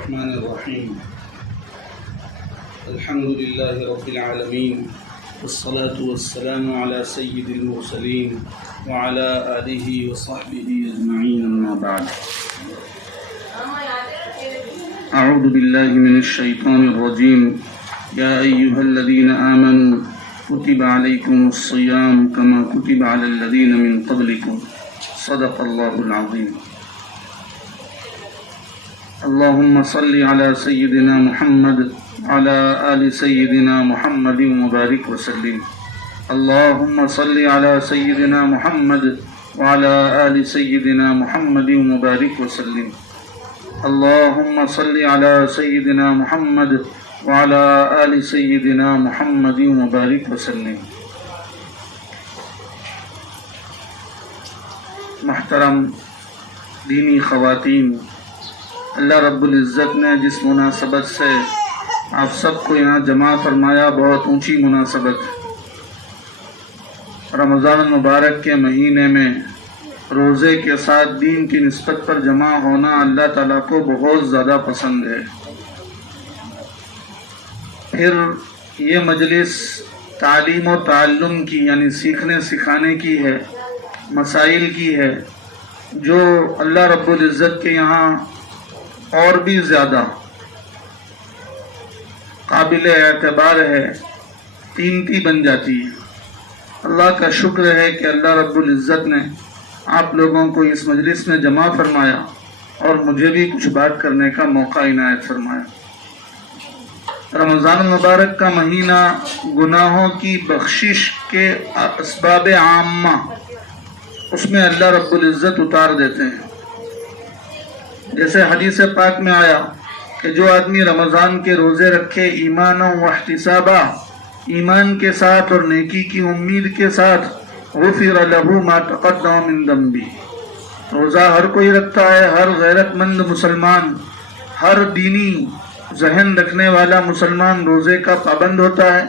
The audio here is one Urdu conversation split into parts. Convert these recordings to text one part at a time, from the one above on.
الرحمن الرحيم الحمد لله رب العالمين والصلاة والسلام على سيد المرسلين وعلى آله وصحبه أجمعين أما بعد أعوذ بالله من الشيطان الرجيم يا أيها الذين آمنوا كتب عليكم الصيام كما كتب على الذين من قبلكم صدق الله العظيم اللهم صل على سيدنا محمد وعلى آل سيدنا محمد وبارك وسلم اللهم صل على سيدنا محمد وعلى آل سيدنا محمد وبارك وسلم اللهم صل على سيدنا محمد وعلى آل سيدنا محمد وبارك وسلم. محترم دینی خواتین، اللہ رب العزت نے جس مناسبت سے آپ سب کو یہاں جمع فرمایا، بہت اونچی مناسبت. رمضان المبارک کے مہینے میں روزے کے ساتھ دین کی نسبت پر جمع ہونا اللہ تعالیٰ کو بہت زیادہ پسند ہے. پھر یہ مجلس تعلیم و تعلم کی، یعنی سیکھنے سکھانے کی ہے، مسائل کی ہے، جو اللہ رب العزت کے یہاں اور بھی زیادہ قابل اعتبار ہے، قیمتی بن جاتی ہے. اللہ کا شکر ہے کہ اللہ رب العزت نے آپ لوگوں کو اس مجلس میں جمع فرمایا اور مجھے بھی کچھ بات کرنے کا موقع عنایت فرمایا. رمضان المبارک کا مہینہ گناہوں کی بخشش کے اسباب عامہ، اس میں اللہ رب العزت اتار دیتے ہیں. جیسے حدیث پاک میں آیا کہ جو آدمی رمضان کے روزے رکھے ایمانا و احتسابا، ایمان کے ساتھ اور نیکی کی امید کے ساتھ، غفر له ما تقدم من ذنبہ. روزہ ہر کوئی رکھتا ہے، ہر غیرت مند مسلمان، ہر دینی ذہن رکھنے والا مسلمان روزے کا پابند ہوتا ہے.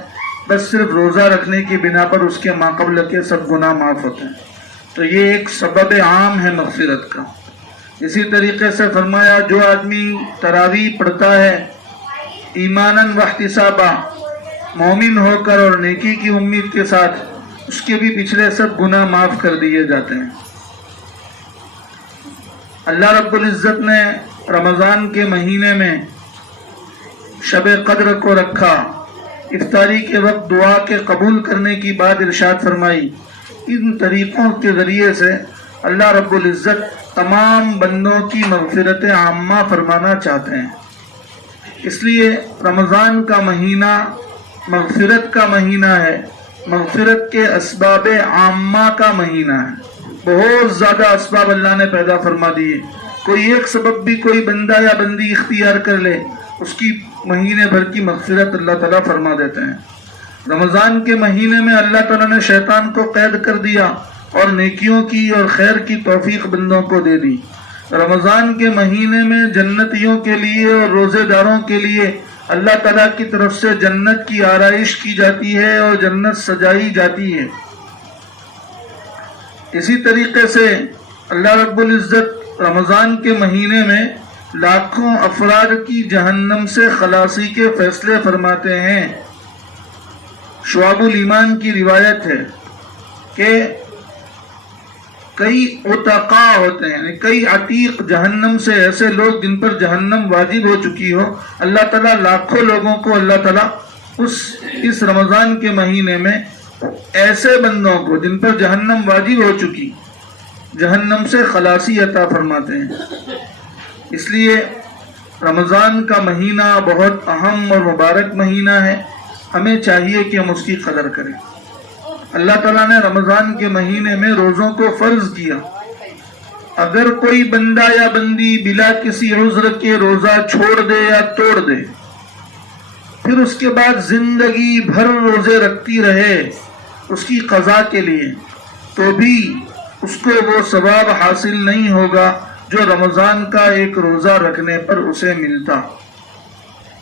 بس صرف روزہ رکھنے کی بنا پر اس کے ماقبل کے سب گناہ معاف ہوتے ہیں. تو یہ ایک سبب عام ہے مغفرت کا. اسی طریقے سے فرمایا جو آدمی تراویح پڑھتا ہے ایماناً واحتسابا، مومن ہو کر اور نیکی کی امید کے ساتھ، اس کے بھی پچھلے سب گناہ معاف کر دیے جاتے ہیں. اللہ رب العزت نے رمضان کے مہینے میں شب قدر کو رکھا. افطاری کے وقت دعا کے قبول کرنے کی بات ارشاد فرمائی. ان طریقوں کے ذریعے سے اللہ رب العزت تمام بندوں کی مغفرت عامہ فرمانا چاہتے ہیں. اس لیے رمضان کا مہینہ مغفرت کا مہینہ ہے، مغفرت کے اسباب عامہ کا مہینہ ہے. بہت زیادہ اسباب اللہ نے پیدا فرما دیے. کوئی ایک سبب بھی کوئی بندہ یا بندی اختیار کر لے، اس کی مہینے بھر کی مغفرت اللہ تعالیٰ فرما دیتے ہیں. رمضان کے مہینے میں اللہ تعالیٰ نے شیطان کو قید کر دیا اور نیکیوں کی اور خیر کی توفیق بندوں کو دے دی. رمضان کے مہینے میں جنتیوں کے لیے اور روزے داروں کے لیے اللہ تعالیٰ کی طرف سے جنت کی آرائش کی جاتی ہے اور جنت سجائی جاتی ہے. اسی طریقے سے اللہ رب العزت رمضان کے مہینے میں لاکھوں افراد کی جہنم سے خلاصی کے فیصلے فرماتے ہیں. شعب الایمان کی روایت ہے کہ کئی عتقاء ہوتے ہیں، یعنی کئی عتیق جہنم سے، ایسے لوگ جن پر جہنم واجب ہو چکی ہو. اللہ تعالیٰ لاکھوں لوگوں کو اللہ تعالیٰ اس رمضان کے مہینے میں ایسے بندوں کو جن پر جہنم واجب ہو چکی، جہنم سے خلاصی عطا فرماتے ہیں. اس لیے رمضان کا مہینہ بہت اہم اور مبارک مہینہ ہے. ہمیں چاہیے کہ ہم اس کی قدر کریں. اللہ تعالیٰ نے رمضان کے مہینے میں روزوں کو فرض کیا. اگر کوئی بندہ یا بندی بلا کسی عذر کے روزہ چھوڑ دے یا توڑ دے، پھر اس کے بعد زندگی بھر روزے رکھتی رہے اس کی قضا کے لیے، تو بھی اس کو وہ ثواب حاصل نہیں ہوگا جو رمضان کا ایک روزہ رکھنے پر اسے ملتا.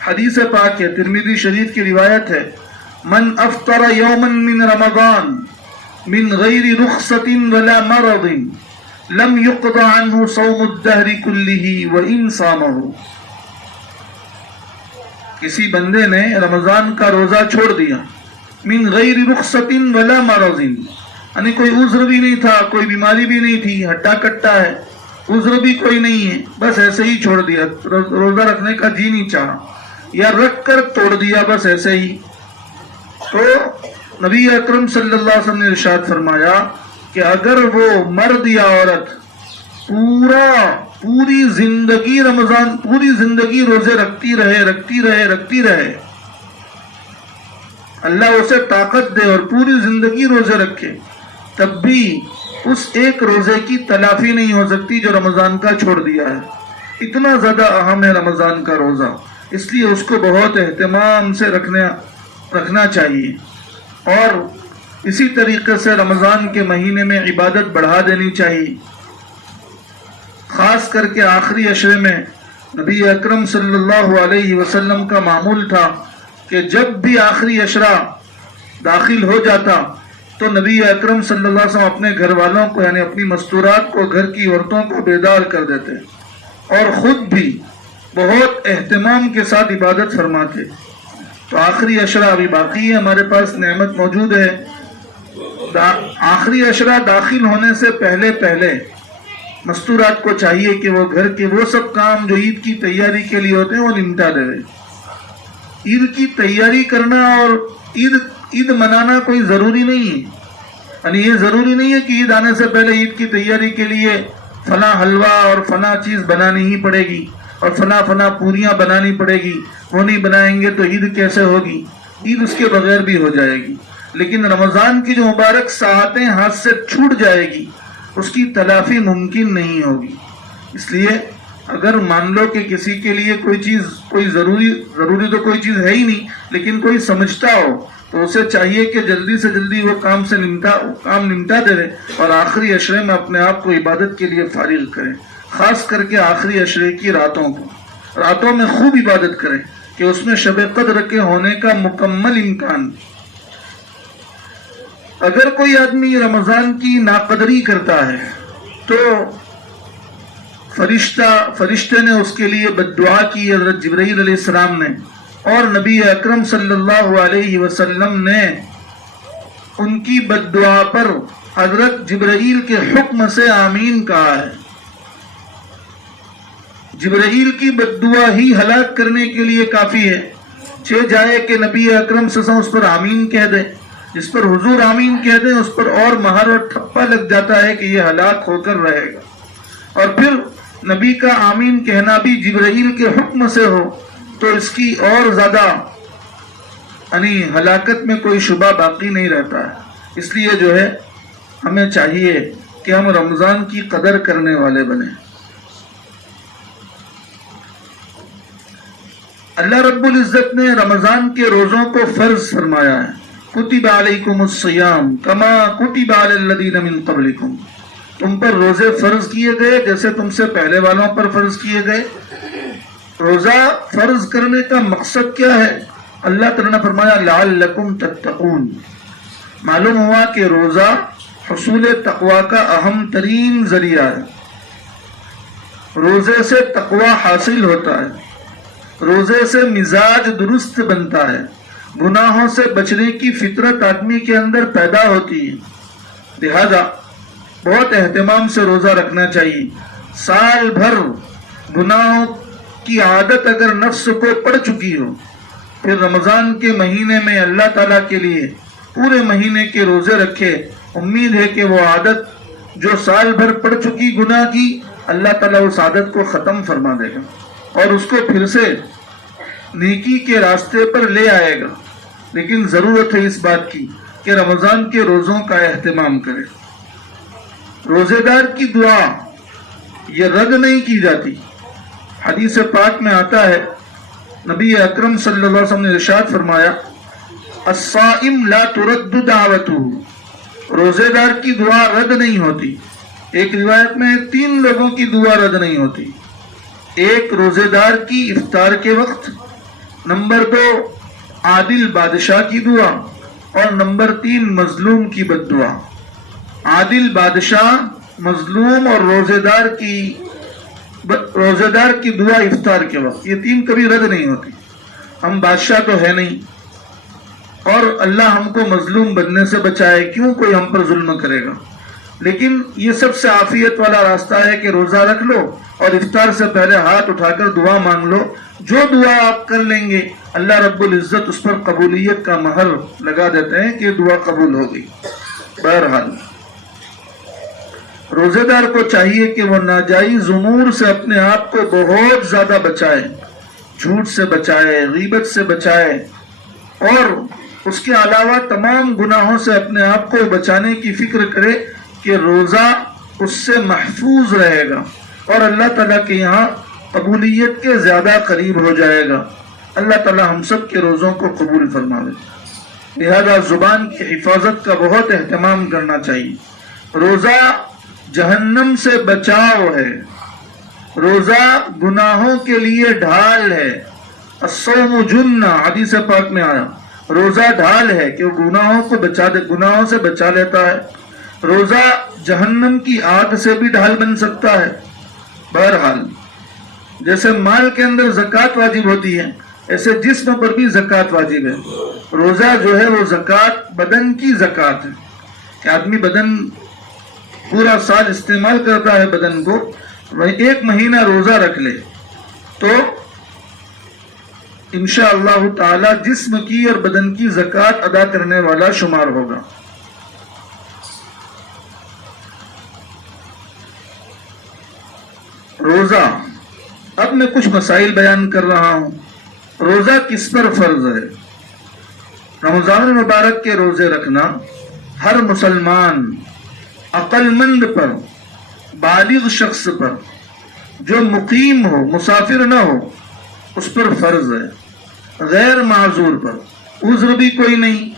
حدیث پاک ہے، ترمذی شریف کی روایت ہے، من افطر یوما من رمضان من غیر رخصت ولا مرض لم يقضى عنه صوم الدهر كله وإن صامه. کسی بندے نے رمضان کا روزہ چھوڑ دیا من غیر رخصت ولا مرض، یعنی کوئی عذر بھی نہیں تھا، کوئی بیماری بھی نہیں تھی، ہٹا کٹا ہے، عذر بھی کوئی نہیں ہے، بس ایسے ہی چھوڑ دیا، روزہ رکھنے کا جی نہیں چاہا یا رکھ کر توڑ دیا بس ایسے ہی، تو نبی اکرم صلی اللہ علیہ وسلم نے ارشاد فرمایا کہ اگر وہ مرد یا عورت پوری زندگی رمضان، پوری زندگی روزے رکھتی رہے، اللہ اسے طاقت دے اور پوری زندگی روزے رکھے، تب بھی اس ایک روزے کی تلافی نہیں ہو سکتی جو رمضان کا چھوڑ دیا ہے۔ اتنا زیادہ اہم ہے رمضان کا روزہ، اس لیے اس کو بہت اہتمام سے رکھنا چاہیے، اور اسی طریقے سے رمضان کے مہینے میں عبادت بڑھا دینی چاہیے۔ خاص کر کے آخری عشرے میں نبی اکرم صلی اللہ علیہ وسلم کا معمول تھا کہ جب بھی آخری عشرہ داخل ہو جاتا تو نبی اکرم صلی اللہ علیہ وسلم اپنے گھر والوں کو یعنی اپنی مستورات کو، گھر کی عورتوں کو بیدار کر دیتے اور خود بھی بہت اہتمام کے ساتھ عبادت فرماتے۔ تو آخری عشرہ ابھی باقی ہے، ہمارے پاس نعمت موجود ہے۔ آخری عشرہ داخل ہونے سے پہلے مستورات کو چاہیے کہ وہ گھر کے وہ سب کام جو عید کی تیاری کے لیے ہوتے ہیں وہ نمٹا دے۔ عید کی تیاری کرنا اور عید منانا کوئی ضروری نہیں ہے، یعنی یہ ضروری نہیں ہے کہ عید آنے سے پہلے عید کی تیاری کے لیے فلاں حلوہ اور فلاں چیز بنانی ہی پڑے گی اور فلاں پوریاں بنانی پڑے گی، وہ نہیں بنائیں گے تو عید کیسے ہوگی؟ عید اس کے بغیر بھی ہو جائے گی، لیکن رمضان کی جو مبارک ساعتیں ہاتھ سے چھوٹ جائے گی اس کی تلافی ممکن نہیں ہوگی۔ اس لیے اگر مان لو کہ کسی کے لیے کوئی ضروری تو کوئی چیز ہے ہی نہیں، لیکن کوئی سمجھتا ہو تو اسے چاہیے کہ جلدی سے جلدی وہ کام نمٹا دے اور آخری عشرے میں اپنے آپ کو عبادت کے لیے فارغ کرے، خاص کر کے آخری عشرے کی راتوں میں خوب عبادت کریں کہ اس میں شب قدر کے ہونے کا مکمل امکان۔ اگر کوئی آدمی رمضان کی ناقدری کرتا ہے تو فرشتے نے اس کے لیے بد دعا کی، حضرت جبرائیل علیہ السلام نے، اور نبی اکرم صلی اللہ علیہ وسلم نے ان کی بد دعا پر حضرت جبرائیل کے حکم سے آمین کہا ہے۔ جبرائیل کی بد دعا ہی ہلاک کرنے کے لیے کافی ہے، جائے کہ نبی اکرم صلی اللہ علیہ وسلم اس پر آمین کہہ دے، جس پر حضور آمین کہہ دیں اس پر اور مہر اور ٹھپا لگ جاتا ہے کہ یہ ہلاک ہو کر رہے گا، اور پھر نبی کا آمین کہنا بھی جبرائیل کے حکم سے ہو تو اس کی اور زیادہ یعنی ہلاکت میں کوئی شبہ باقی نہیں رہتا ہے۔ اس لیے جو ہے ہمیں چاہیے کہ ہم رمضان کی قدر کرنے والے بنیں۔ اللہ رب العزت نے رمضان کے روزوں کو فرض فرمایا ہے، کتب علیکم الصیام کما کتب علی الذین من قبلکم، تم پر روزے فرض کیے گئے جیسے تم سے پہلے والوں پر فرض کیے گئے۔ روزہ فرض کرنے کا مقصد کیا ہے؟ اللہ تعالیٰ نے فرمایا لعلکم تتقون، معلوم ہوا کہ روزہ حصول تقوی کا اہم ترین ذریعہ ہے۔ روزے سے تقوی حاصل ہوتا ہے، روزے سے مزاج درست بنتا ہے، گناہوں سے بچنے کی فطرت آدمی کے اندر پیدا ہوتی ہے، لہذا بہت اہتمام سے روزہ رکھنا چاہیے۔ سال بھر گناہوں کی عادت اگر نفس کو پڑ چکی ہو، پھر رمضان کے مہینے میں اللہ تعالیٰ کے لیے پورے مہینے کے روزے رکھے، امید ہے کہ وہ عادت جو سال بھر پڑ چکی گناہ کی، اللہ تعالیٰ اس عادت کو ختم فرما دے گا اور اس کو پھر سے نیکی کے راستے پر لے آئے گا۔ لیکن ضرورت ہے اس بات کی کہ رمضان کے روزوں کا اہتمام کرے۔ روزے دار کی دعا یہ رد نہیں کی جاتی، حدیث پاک میں آتا ہے، نبی اکرم صلی اللہ علیہ وسلم نے ارشاد فرمایا الصائم لا ترد دعوته، روزے دار کی دعا رد نہیں ہوتی۔ ایک روایت میں 3 لوگوں کی دعا رد نہیں ہوتی، ایک روزے دار کی افطار کے وقت، نمبر 2 عادل بادشاہ کی دعا، اور نمبر 3 مظلوم کی بد دعا۔ عادل بادشاہ، مظلوم اور روزے دار کی دعا افطار کے وقت، یہ 3 کبھی رد نہیں ہوتی۔ ہم بادشاہ تو ہے نہیں، اور اللہ ہم کو مظلوم بننے سے بچائے، کیوں کوئی ہم پر ظلم کرے گا؟ لیکن یہ سب سے عافیت والا راستہ ہے کہ روزہ رکھ لو اور افطار سے پہلے ہاتھ اٹھا کر دعا مانگ لو. جو دعا آپ کر لیں گے اللہ رب العزت اس پر قبولیت کا مہر لگا دیتے ہیں کہ یہ دعا قبول ہو گئی. بہرحال روزے دار کو چاہیے کہ وہ ناجائز امور سے اپنے آپ کو بہت زیادہ بچائے، جھوٹ سے بچائے، غیبت سے بچائے، اور اس کے علاوہ تمام گناہوں سے اپنے آپ کو بچانے کی فکر کرے کہ روزہ اس سے محفوظ رہے گا اور اللہ تعالیٰ کے یہاں قبولیت کے زیادہ قریب ہو جائے گا. اللہ تعالیٰ ہم سب کے روزوں کو قبول فرمائے. لہذا زبان کی حفاظت کا بہت اہتمام کرنا چاہیے. روزہ جہنم سے بچاؤ ہے، روزہ گناہوں کے لیے ڈھال ہے. الصوم جنہ حدیث پاک میں آیا، روزہ ڈھال ہے کہ وہ گناہوں کو بچا دے، گناہوں سے بچا لیتا ہے. روزہ جہنم کی آگ سے بھی ڈھال بن سکتا ہے. بہرحال جیسے مال کے اندر زکوٰۃ واجب ہوتی ہے، ایسے جسم پر بھی زکوٰۃ واجب ہے. روزہ جو ہے وہ زکوٰۃ بدن کی زکوٰۃ ہے کہ آدمی بدن پورا سال استعمال کرتا ہے بدن کو، ایک مہینہ روزہ رکھ لے تو انشاءاللہ تعالی جسم کی اور بدن کی زکوٰۃ ادا کرنے والا شمار ہوگا. روزہ، اب میں کچھ مسائل بیان کر رہا ہوں. روزہ کس پر فرض ہے؟ رمضان المبارک کے روزے رکھنا ہر مسلمان عقل مند پر، بالغ شخص پر، جو مقیم ہو، مسافر نہ ہو، اس پر فرض ہے. غیر معذور پر، عذر بھی کوئی نہیں،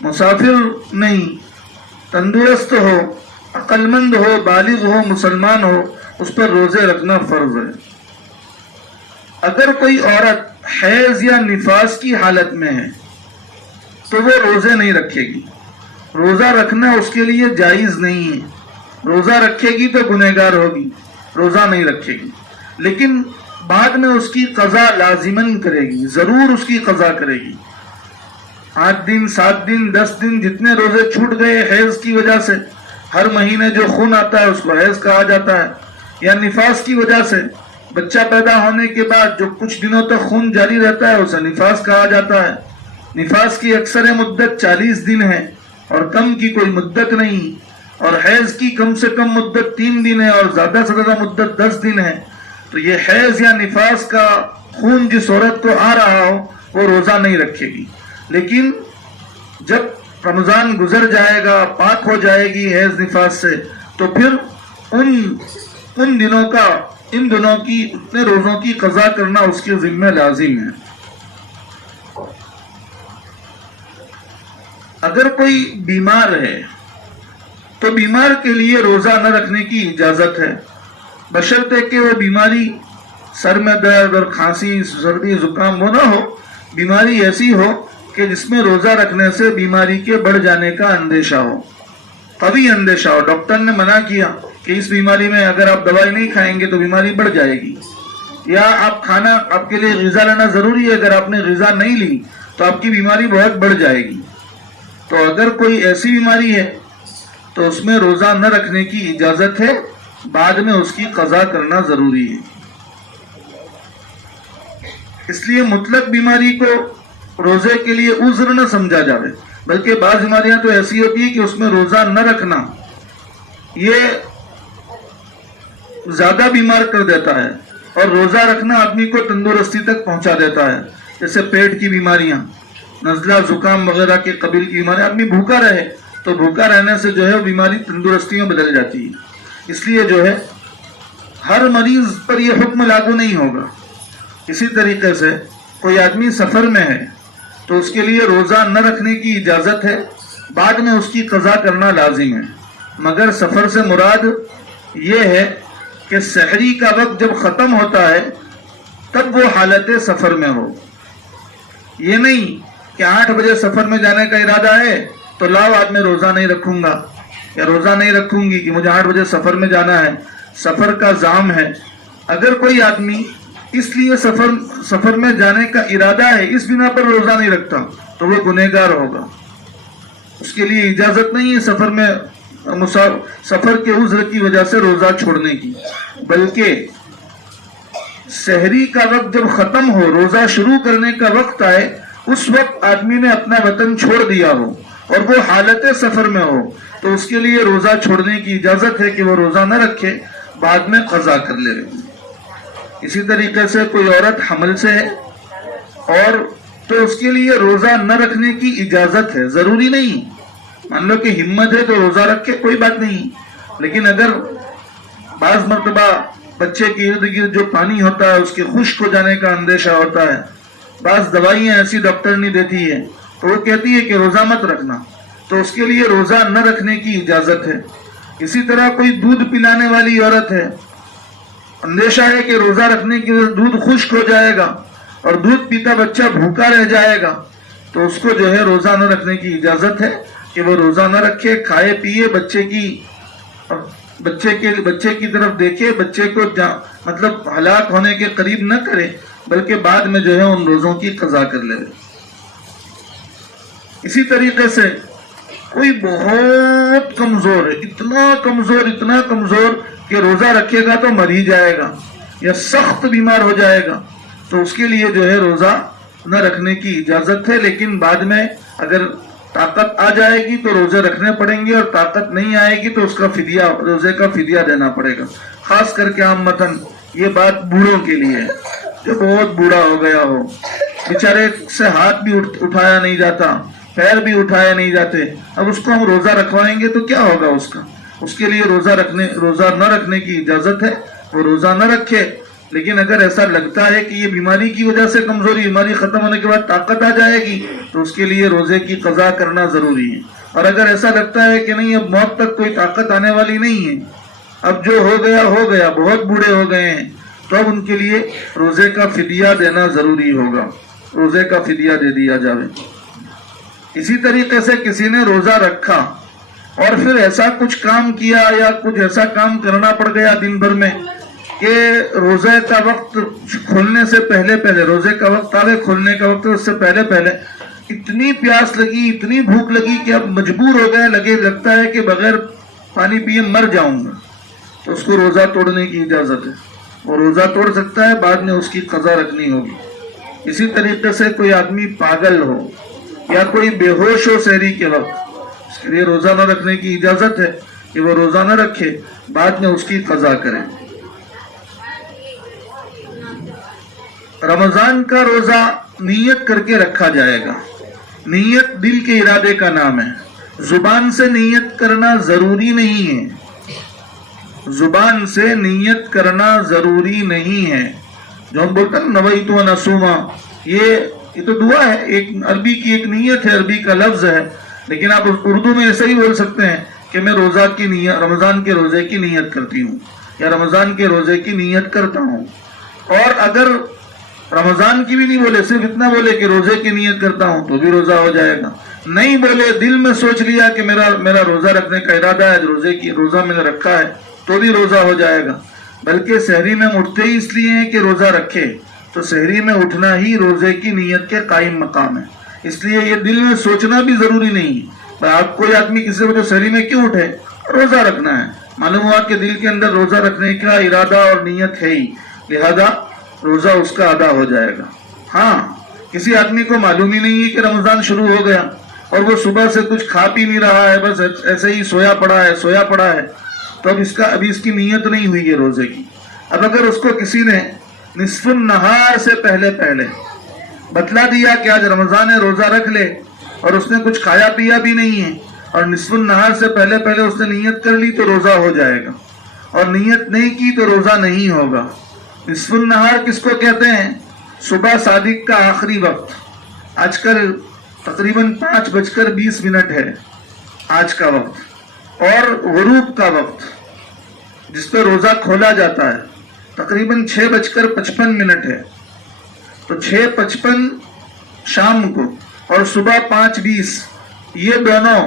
مسافر نہیں، تندرست ہو، عقل مند ہو، بالغ ہو، مسلمان ہو، اس پر روزے رکھنا فرض ہے. اگر کوئی عورت حیض یا نفاس کی حالت میں ہے تو وہ روزے نہیں رکھے گی. روزہ رکھنا اس کے لیے جائز نہیں ہے. روزہ رکھے گی تو گنہگار ہوگی، روزہ نہیں رکھے گی. لیکن بعد میں اس کی قضا لازماً کرے گی، ضرور اس کی قضا کرے گی. 8 دن 7 دن 10 دن جتنے روزے چھوٹ گئے حیض کی وجہ سے، ہر مہینے جو خون آتا ہے اس کو حیض کہا جاتا ہے، یا نفاس کی وجہ سے بچہ پیدا ہونے کے بعد جو کچھ دنوں تک خون جاری رہتا ہے اسے نفاس کہا جاتا ہے. نفاس کی اکثر مدت 40 دن ہے اور کم کی کوئی مدت نہیں، اور حیض کی کم سے کم مدت 3 دن ہے اور زیادہ سے زیادہ مدت 10 دن ہے. تو یہ حیض یا نفاس کا خون جس عورت کو آ رہا ہو وہ روزہ نہیں رکھے گی. لیکن جب رمضان گزر جائے گا، پاک ہو جائے گی حیض نفاس سے، تو پھر ان دنوں کی اتنے روزوں کی قضا کرنا اس کے ذمہ لازم ہے. اگر کوئی بیمار ہے تو بیمار کے لیے روزہ نہ رکھنے کی اجازت ہے، بشرطے کہ وہ بیماری سر میں درد اور کھانسی، سردی، زکام وہ نہ ہو، بیماری ایسی ہو کہ جس میں روزہ رکھنے سے بیماری کے بڑھ جانے کا اندیشہ ہو، قوی اندیشہ ہو. ڈاکٹر نے منع کیا کہ اس بیماری میں اگر آپ دوائی نہیں کھائیں گے تو بیماری بڑھ جائے گی، یا آپ کے لیے غذا لینا ضروری ہے، اگر آپ نے غذا نہیں لی تو آپ کی بیماری بہت بڑھ جائے گی. تو اگر کوئی ایسی بیماری ہے تو اس میں روزہ نہ رکھنے کی اجازت ہے، بعد میں اس کی قضا کرنا ضروری ہے. اس لیے مطلق بیماری کو روزے کے لیے عذر نہ سمجھا جائے، بلکہ بعض بیماریاں تو ایسی ہوتی ہیں کہ اس میں روزہ نہ رکھنا یہ زیادہ بیمار کر دیتا ہے، اور روزہ رکھنا آدمی کو تندرستی تک پہنچا دیتا ہے. جیسے پیٹ کی بیماریاں، نزلہ، زکام وغیرہ کے قبیل کی بیماریاں. آدمی بھوکا رہے تو بھوکا رہنے سے جو ہے بیماری تندرستی میں بدل جاتی ہے. اس لیے جو ہے ہر مریض پر یہ حکم لاگو نہیں ہوگا. اسی طریقے سے کوئی آدمی سفر میں ہے تو اس کے لیے روزہ نہ رکھنے کی اجازت ہے، بعد میں اس کی قضا کرنا لازم ہے. مگر سفر سے مراد یہ ہے کہ سحری کا وقت جب ختم ہوتا ہے تب وہ حالت سفر میں ہو. یہ نہیں کہ 8 بجے سفر میں جانے کا ارادہ ہے تو لاؤ آج میں روزہ نہیں رکھوں گا یا روزہ نہیں رکھوں گی کہ مجھے 8 بجے سفر میں جانا ہے. سفر کا زام ہے. اگر کوئی آدمی اس لیے سفر میں جانے کا ارادہ ہے، اس بنا پر روزہ نہیں رکھتا تو وہ گنہگار ہوگا. اس کے لیے اجازت نہیں ہے سفر کے عذر کی وجہ سے روزہ چھوڑنے کی، بلکہ سحری کا وقت جب ختم ہو، روزہ شروع کرنے کا وقت آئے، اس وقت آدمی نے اپنا وطن چھوڑ دیا ہو اور وہ حالت سفر میں ہو تو اس کے لیے روزہ چھوڑنے کی اجازت ہے کہ وہ روزہ نہ رکھے، بعد میں قضا کر لے. اسی طریقے سے کوئی عورت حمل سے ہے اور تو اس کے لیے روزہ نہ رکھنے کی اجازت ہے، ضروری نہیں. مان لو کہ ہمت ہے تو روزہ رکھے، کوئی بات نہیں. لیکن اگر بعض مرتبہ بچے کے ارد گرد جو پانی ہوتا ہے اس کے خشک ہو جانے کا اندیشہ ہوتا ہے، بعض دوائیاں ایسی ڈاکٹر نے دیتی ہے تو وہ کہتی ہے کہ روزہ مت رکھنا، تو اس کے لیے روزہ نہ رکھنے کی اجازت ہے. اسی طرح کوئی دودھ پلانے والی عورت ہے، اندیشہ ہے کہ روزہ رکھنے کی دودھ خشک ہو جائے گا اور دودھ پیتا بچہ بھوکا رہ جائے گا، تو اس کو جو ہے روزہ نہ رکھنے کی اجازت ہے کہ وہ روزہ نہ رکھے، کھائے پیے، بچے کی طرف دیکھے، بچے کو مطلب ہلاک ہونے کے قریب نہ کرے، بلکہ بعد میں جو ہے ان روزوں کی قضا کر لے. اسی طریقے سے کوئی بہت کمزور ہے، اتنا کمزور کہ روزہ رکھے گا تو مر ہی جائے گا یا سخت بیمار ہو جائے گا، تو اس کے لیے جو ہے روزہ نہ رکھنے کی اجازت ہے. لیکن بعد میں اگر طاقت آ جائے گی تو روزے رکھنے پڑیں گے، اور طاقت نہیں آئے گی تو اس کا روزے کا فدیہ دینا پڑے گا. خاص کر کے عامتاً یہ بات بوڑھوں کے لیے ہے، جو بہت بوڑھا ہو گیا ہو، بیچارے سے ہاتھ بھی اٹھایا نہیں جاتا، پیر بھی اٹھائے نہیں جاتے، اب اس کو ہم روزہ رکھوائیں گے تو کیا ہوگا اس کے لیے روزہ نہ رکھنے کی اجازت ہے، وہ روزہ نہ رکھے. لیکن اگر ایسا لگتا ہے کہ یہ بیماری کی وجہ سے کمزوری، بیماری ختم ہونے کے بعد طاقت آ جائے گی تو اس کے لیے روزے کی قضا کرنا ضروری ہے. اور اگر ایسا لگتا ہے کہ نہیں اب موت تک کوئی طاقت آنے والی نہیں ہے، اب جو ہو گیا، بہت بوڑھے ہو گئے ہیں، تو اب ان کے لیے روزے کا فدیہ دینا ضروری ہوگا، روزے کا فدیہ دے دیا جائے. اسی طریقے سے کسی نے روزہ رکھا اور پھر ایسا کچھ کام کیا یا کچھ ایسا کام کرنا پڑ گیا دن بھر میں کہ روزے کا وقت کھولنے سے پہلے روزے کا وقت آگے کھولنے کا وقت اس سے پہلے اتنی پیاس لگی، اتنی بھوک لگی کہ اب مجبور ہو گئے، لگتا ہے کہ بغیر پانی پیے مر جاؤں گا، تو اس کو روزہ توڑنے کی اجازت ہے، وہ روزہ توڑ سکتا ہے، بعد میں اس کی قضا رکھنی ہوگی. اسی طریقے سے کوئی آدمی پاگل ہو یا کوئی بے ہوش ہو سحری کے وقت، اس کے لیے روزہ نہ رکھنے کی اجازت ہے کہ وہ روزہ نہ رکھے، بعد میں اس کی قضا کرے. رمضان کا روزہ نیت کر کے رکھا جائے گا. نیت دل کے ارادے کا نام ہے، زبان سے نیت کرنا ضروری نہیں ہے، زبان سے نیت کرنا ضروری نہیں ہے. جو ہم بولتے ہیں نویت و نصوما، یہ تو دعا ہے، ایک عربی کی ایک نیت ہے، عربی کا لفظ ہے، لیکن آپ اردو میں ایسا ہی بول سکتے ہیں کہ میں رمضان کے روزے کی نیت کرتی ہوں یا رمضان کے روزے کی نیت کرتا ہوں. اور اگر رمضان کی بھی نہیں بولے، صرف اتنا بولے کہ روزے کی نیت کرتا ہوں تو بھی روزہ ہو جائے گا. نہیں بولے، دل میں سوچ لیا کہ میرا روزہ رکھنے کا ارادہ ہے، روزہ میں نے رکھا ہے تو بھی روزہ ہو جائے گا. بلکہ سحری میں اٹھتے ہی اس لیے ہیں کہ روزہ رکھے، تو سحری میں اٹھنا ہی روزے کی نیت کے قائم مقام ہے. اس لیے یہ دل میں سوچنا بھی ضروری نہیں ہے. آپ کوئی آدمی کسی وجہ سحری میں کیوں اٹھے؟ روزہ رکھنا ہے، معلوم ہوا کہ دل کے اندر روزہ رکھنے کا ارادہ اور نیت ہے ہی، لہذا روزہ اس کا ادا ہو جائے گا. ہاں، کسی آدمی کو معلوم ہی نہیں ہے کہ رمضان شروع ہو گیا اور وہ صبح سے کچھ کھا پی نہیں رہا ہے، بس ایسے ہی سویا پڑا ہے، تو ابھی اس کی نیت نہیں ہوئی ہے روزے کی. اب اگر اس کو کسی نے نصف النہار سے پہلے بتلا دیا کہ آج رمضان ہے، روزہ رکھ لے، اور اس نے کچھ کھایا پیا بھی نہیں ہے اور نصف النہار سے پہلے اس نے نیت کر لی تو روزہ ہو جائے گا، اور نیت نہیں کی تو روزہ نہیں ہوگا. نصف النہار کس کو کہتے ہیں؟ صبح صادق کا آخری وقت. آج کل تقریباً 5:20 ہے آج کا وقت، اور غروب کا وقت جس پہ روزہ کھولا جاتا ہے تقریباً 6:55 ہے. تو 6:55 شام کو اور صبح 5:20، یہ دونوں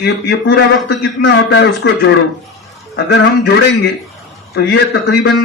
یہ پورا وقت کتنا ہوتا ہے اس کو جوڑو. اگر ہم جوڑیں گے تو یہ تقریباً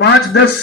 5:10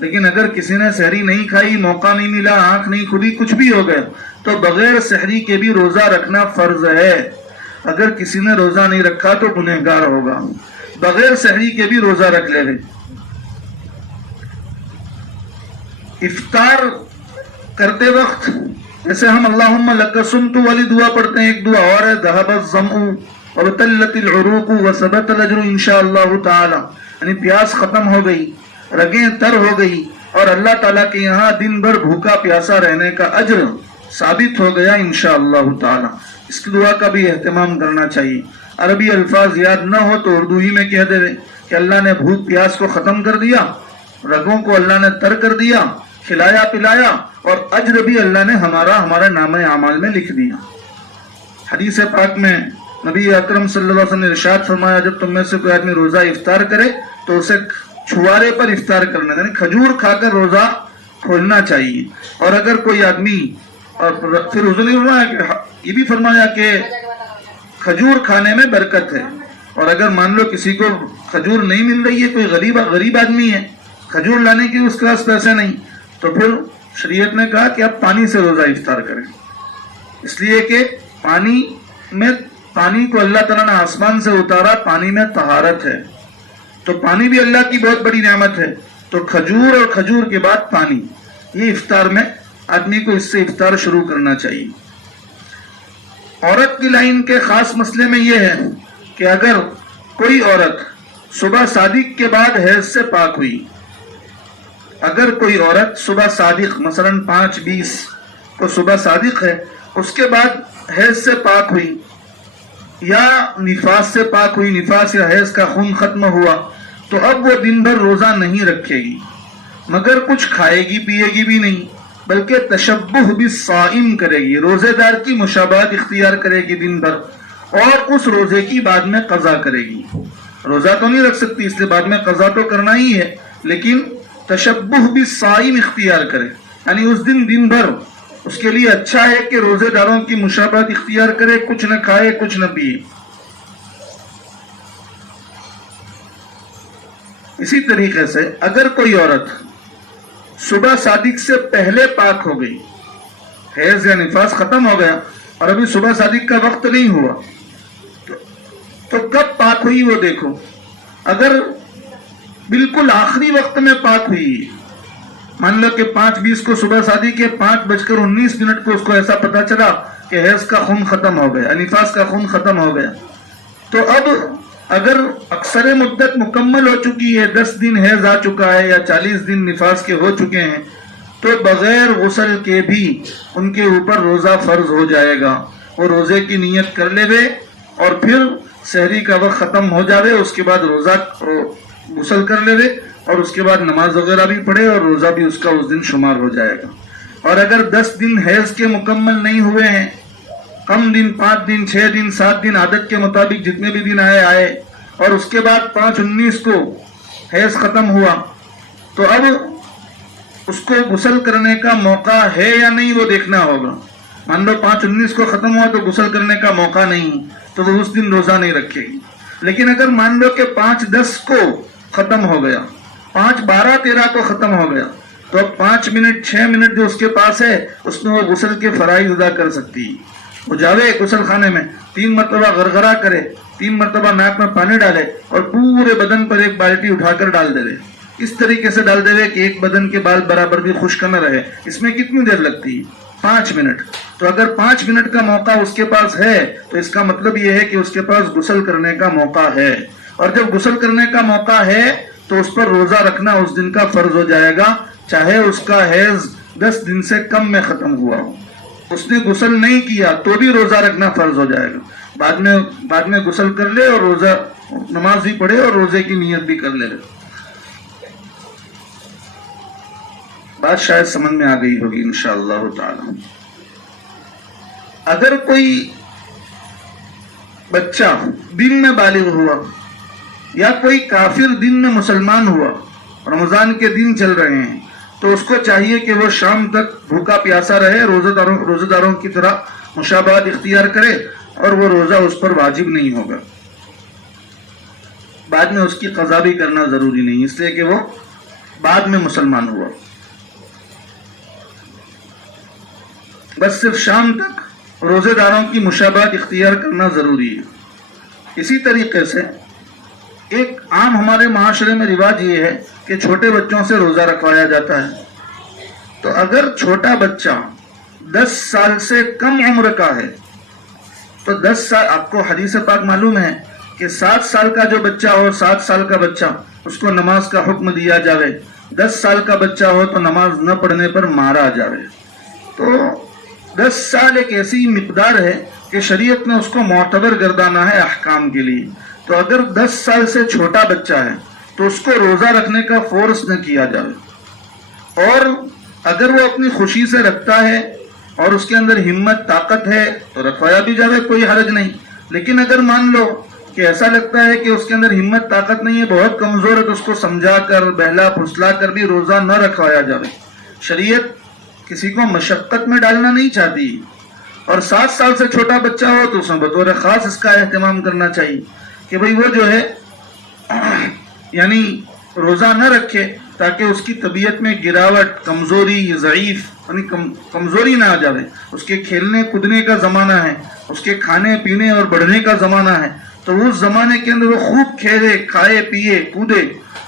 لیکن اگر کسی نے سحری نہیں کھائی، موقع نہیں ملا، آنکھ نہیں کھلی، کچھ بھی ہو گیا، تو بغیر سحری کے بھی روزہ رکھنا فرض ہے۔ اگر کسی نے روزہ نہیں رکھا تو گنہگار ہوگا، بغیر سحری کے بھی روزہ رکھ لے۔ افطار کرتے وقت جیسے ہم اللہم لک صمت والی دعا پڑھتے ہیں، ایک دعا اور ہے ذهب الظمأ وابتلت العروق وثبت الاجر انشاءاللہ تعالی، یعنی پیاس ختم ہو گئی، رگیں تر ہو گئی، اور اللہ تعالیٰ کے یہاں دن بھر بھوکا پیاسا رہنے کا اجر ثابت ہو گیا انشاءاللہ تعالی۔ اس کی دعا کا بھی اہتمام کرنا چاہیے۔ عربی الفاظ یاد نہ ہو تو اردو ہی میں کہہ دے کہ اللہ نے بھوک پیاس کو ختم کر دیا، رگوں کو اللہ نے تر کر دیا، کھلایا پلایا، اور اجر بھی اللہ نے ہمارے نامہ اعمال میں لکھ دیا۔ حدیث پاک میں نبی اکرم صلی اللہ علیہ وسلم نے ارشاد فرمایا جب تم میں سے کوئی آدمی روزہ افطار کرے تو اسے چھوارے پر افطار کرنا، یعنی کھجور کھا کر روزہ کھولنا چاہیے۔ اور اگر کوئی آدمی، اور پھر حضور نے یہ بھی فرمایا کہ کھجور کھانے میں برکت ہے، اور اگر مان لو کسی کو کھجور نہیں مل رہی ہے، کوئی غریب آدمی ہے، کھجور لانے کی اس کے پاس پیسے نہیں، تو پھر شریعت نے کہا کہ آپ پانی سے روزہ افطار کریں، اس لیے کہ پانی کو اللہ تعالیٰ نے آسمان سے اتارا، پانی میں طہارت ہے، تو پانی بھی اللہ کی بہت بڑی نعمت ہے، تو کھجور اور کھجور کے بعد پانی، یہ افطار میں آدمی کو اس سے افطار شروع کرنا چاہیے۔ عورت کی لائن کے خاص مسئلے میں یہ ہے کہ اگر کوئی عورت صبح صادق کے بعد حیض سے پاک ہوئی، اگر کوئی عورت صبح صادق مثلا 5:20 کو صبح صادق ہے، اس کے بعد حیض سے پاک ہوئی یا نفاس سے پاک ہوئی، نفاس یا حیض کا خون ختم ہوا، تو اب وہ دن بھر روزہ نہیں رکھے گی، مگر کچھ کھائے گی پیے گی بھی نہیں، بلکہ تشبہ بالصائم کرے گی، روزے دار کی مشابہت اختیار کرے گی دن بھر، اور اس روزے کی بعد میں قضا کرے گی۔ روزہ تو نہیں رکھ سکتی، اس لیے بعد میں قضا تو کرنا ہی ہے، لیکن تشبہ بالصائم اختیار کرے، یعنی اس دن بھر اس کے لیے اچھا ہے کہ روزے داروں کی مشابہت اختیار کرے، کچھ نہ کھائے کچھ نہ پیے۔ اسی طریقے سے اگر کوئی عورت صبح صادق سے پہلے پاک ہو گئی، حیض یا نفاس ختم ہو گیا اور ابھی صبح صادق کا وقت نہیں ہوا، تو کب پاک ہوئی وہ دیکھو۔ اگر بالکل آخری وقت میں پاک ہوئی، مان لو کہ 5:20 کو صبح صادق ہے، 5:19 کو اس کو ایسا پتا چلا کہ حیض کا خون ختم ہو گیا، نفاس کا خون ختم ہو گیا، تو اب اگر اکثر مدت مکمل ہو چکی ہے، 10 دن حیض آ چکا ہے یا 40 دن نفاس کے ہو چکے ہیں، تو بغیر غسل کے بھی ان کے اوپر روزہ فرض ہو جائے گا۔ وہ روزے کی نیت کر لے وے، اور پھر سحری کا وقت ختم ہو جاوے، اس کے بعد روزہ غسل کر لے وے، اور اس کے بعد نماز وغیرہ بھی پڑھے، اور روزہ بھی اس کا اس دن شمار ہو جائے گا۔ اور اگر 10 دن حیض کے مکمل نہیں ہوئے ہیں، کم دن 5 دن 6 دن 7 دن عادت کے مطابق جتنے بھی دن آئے، اور اس کے بعد 5:19 کو حیض ختم ہوا، تو اب اس کو غسل کرنے کا موقع ہے یا نہیں وہ دیکھنا ہوگا۔ مان لو 5:19 کو ختم ہوا تو غسل کرنے کا موقع نہیں، تو وہ اس دن روزہ نہیں رکھے گی۔ لیکن اگر مان لو کہ 5:10 کو ختم ہو گیا، 5:12-13 کو ختم ہو گیا، تو اب 5 منٹ 6 منٹ جو اس کے پاس ہے، اس میں وہ غسل کے فرائض ادا کر سکتی ہے۔ وہ جاوے غسل خانے میں 3 مرتبہ غرغرہ کرے، 3 مرتبہ ناک میں پانی ڈالے، اور پورے بدن پر ایک بالٹی اٹھا کر ڈال دے، اس طریقے سے ڈال دے کہ ایک بدن کے بال برابر بھی خشک نہ رہے۔ اس میں کتنی دیر لگتی ہے؟ 5 منٹ۔ تو اگر 5 منٹ کا موقع اس کے پاس ہے تو اس کا مطلب یہ ہے کہ اس کے پاس غسل کرنے کا موقع ہے، اور جب غسل کرنے کا موقع ہے تو اس پر روزہ رکھنا اس دن کا فرض ہو جائے گا، چاہے اس کا حیض 10 دن سے کم میں ختم ہوا ہو۔ اس نے غسل نہیں کیا تو بھی روزہ رکھنا فرض ہو جائے گا، بعد میں غسل کر لے اور روزہ نماز بھی پڑھے اور روزے کی نیت بھی کر لے۔ بات شاید سمجھ میں آ گئی ہوگی انشاءاللہ تعالی۔ اگر کوئی بچہ دن میں بالغ ہوا یا کوئی کافر دن میں مسلمان ہوا، رمضان کے دن چل رہے ہیں، تو اس کو چاہیے کہ وہ شام تک بھوکا پیاسا رہے، روزہ داروں کی طرح مشابہت اختیار کرے، اور وہ روزہ اس پر واجب نہیں ہوگا، بعد میں اس کی قضا بھی کرنا ضروری نہیں، اس لیے کہ وہ بعد میں مسلمان ہوا. بس صرف شام تک روزے داروں کی مشابہت اختیار کرنا ضروری ہے. اسی طریقے سے ایک عام ہمارے معاشرے میں رواج یہ ہے کہ چھوٹے بچوں سے روزہ رکھوایا جاتا ہے. تو اگر چھوٹا بچہ 10 سال سے کم عمر کا ہے تو 10 سال، آپ کو حدیث پاک معلوم ہے کہ 7 سال کا جو بچہ ہو، 7 سال کا بچہ، اس کو نماز کا حکم دیا جاوے. 10 سال کا بچہ ہو تو نماز نہ پڑھنے پر مارا جاوے. تو 10 سال ایک ایسی مقدار ہے کہ شریعت نے اس کو معتبر گردانا ہے احکام کے لیے. تو اگر 10 سال سے چھوٹا بچہ ہے تو اس کو روزہ رکھنے کا فورس نہ کیا جائے. اور اگر وہ اپنی خوشی سے رکھتا ہے اور اس کے اندر ہمت طاقت ہے تو رکھوایا بھی جائے، کوئی حرج نہیں. لیکن اگر مان لو کہ ایسا لگتا ہے کہ اس کے اندر ہمت طاقت نہیں ہے، بہت کمزور ہے، تو اس کو سمجھا کر بہلا پھسلا کر بھی روزہ نہ رکھوایا جائے. شریعت کسی کو مشقت میں ڈالنا نہیں چاہتی. اور 7 سال سے چھوٹا بچہ ہو تو اس میں بطور خاص اس کا اہتمام کرنا چاہیے کہ بھئی وہ جو ہے یعنی روزہ نہ رکھے تاکہ اس کی طبیعت میں گراوٹ، کمزوری، ضعیف یعنی کمزوری نہ آ جائے. اس کے کھیلنے کودنے کا زمانہ ہے، اس کے کھانے پینے اور بڑھنے کا زمانہ ہے. تو اس زمانے کے اندر وہ خوب کھیلے، کھائے، پیے، کودے.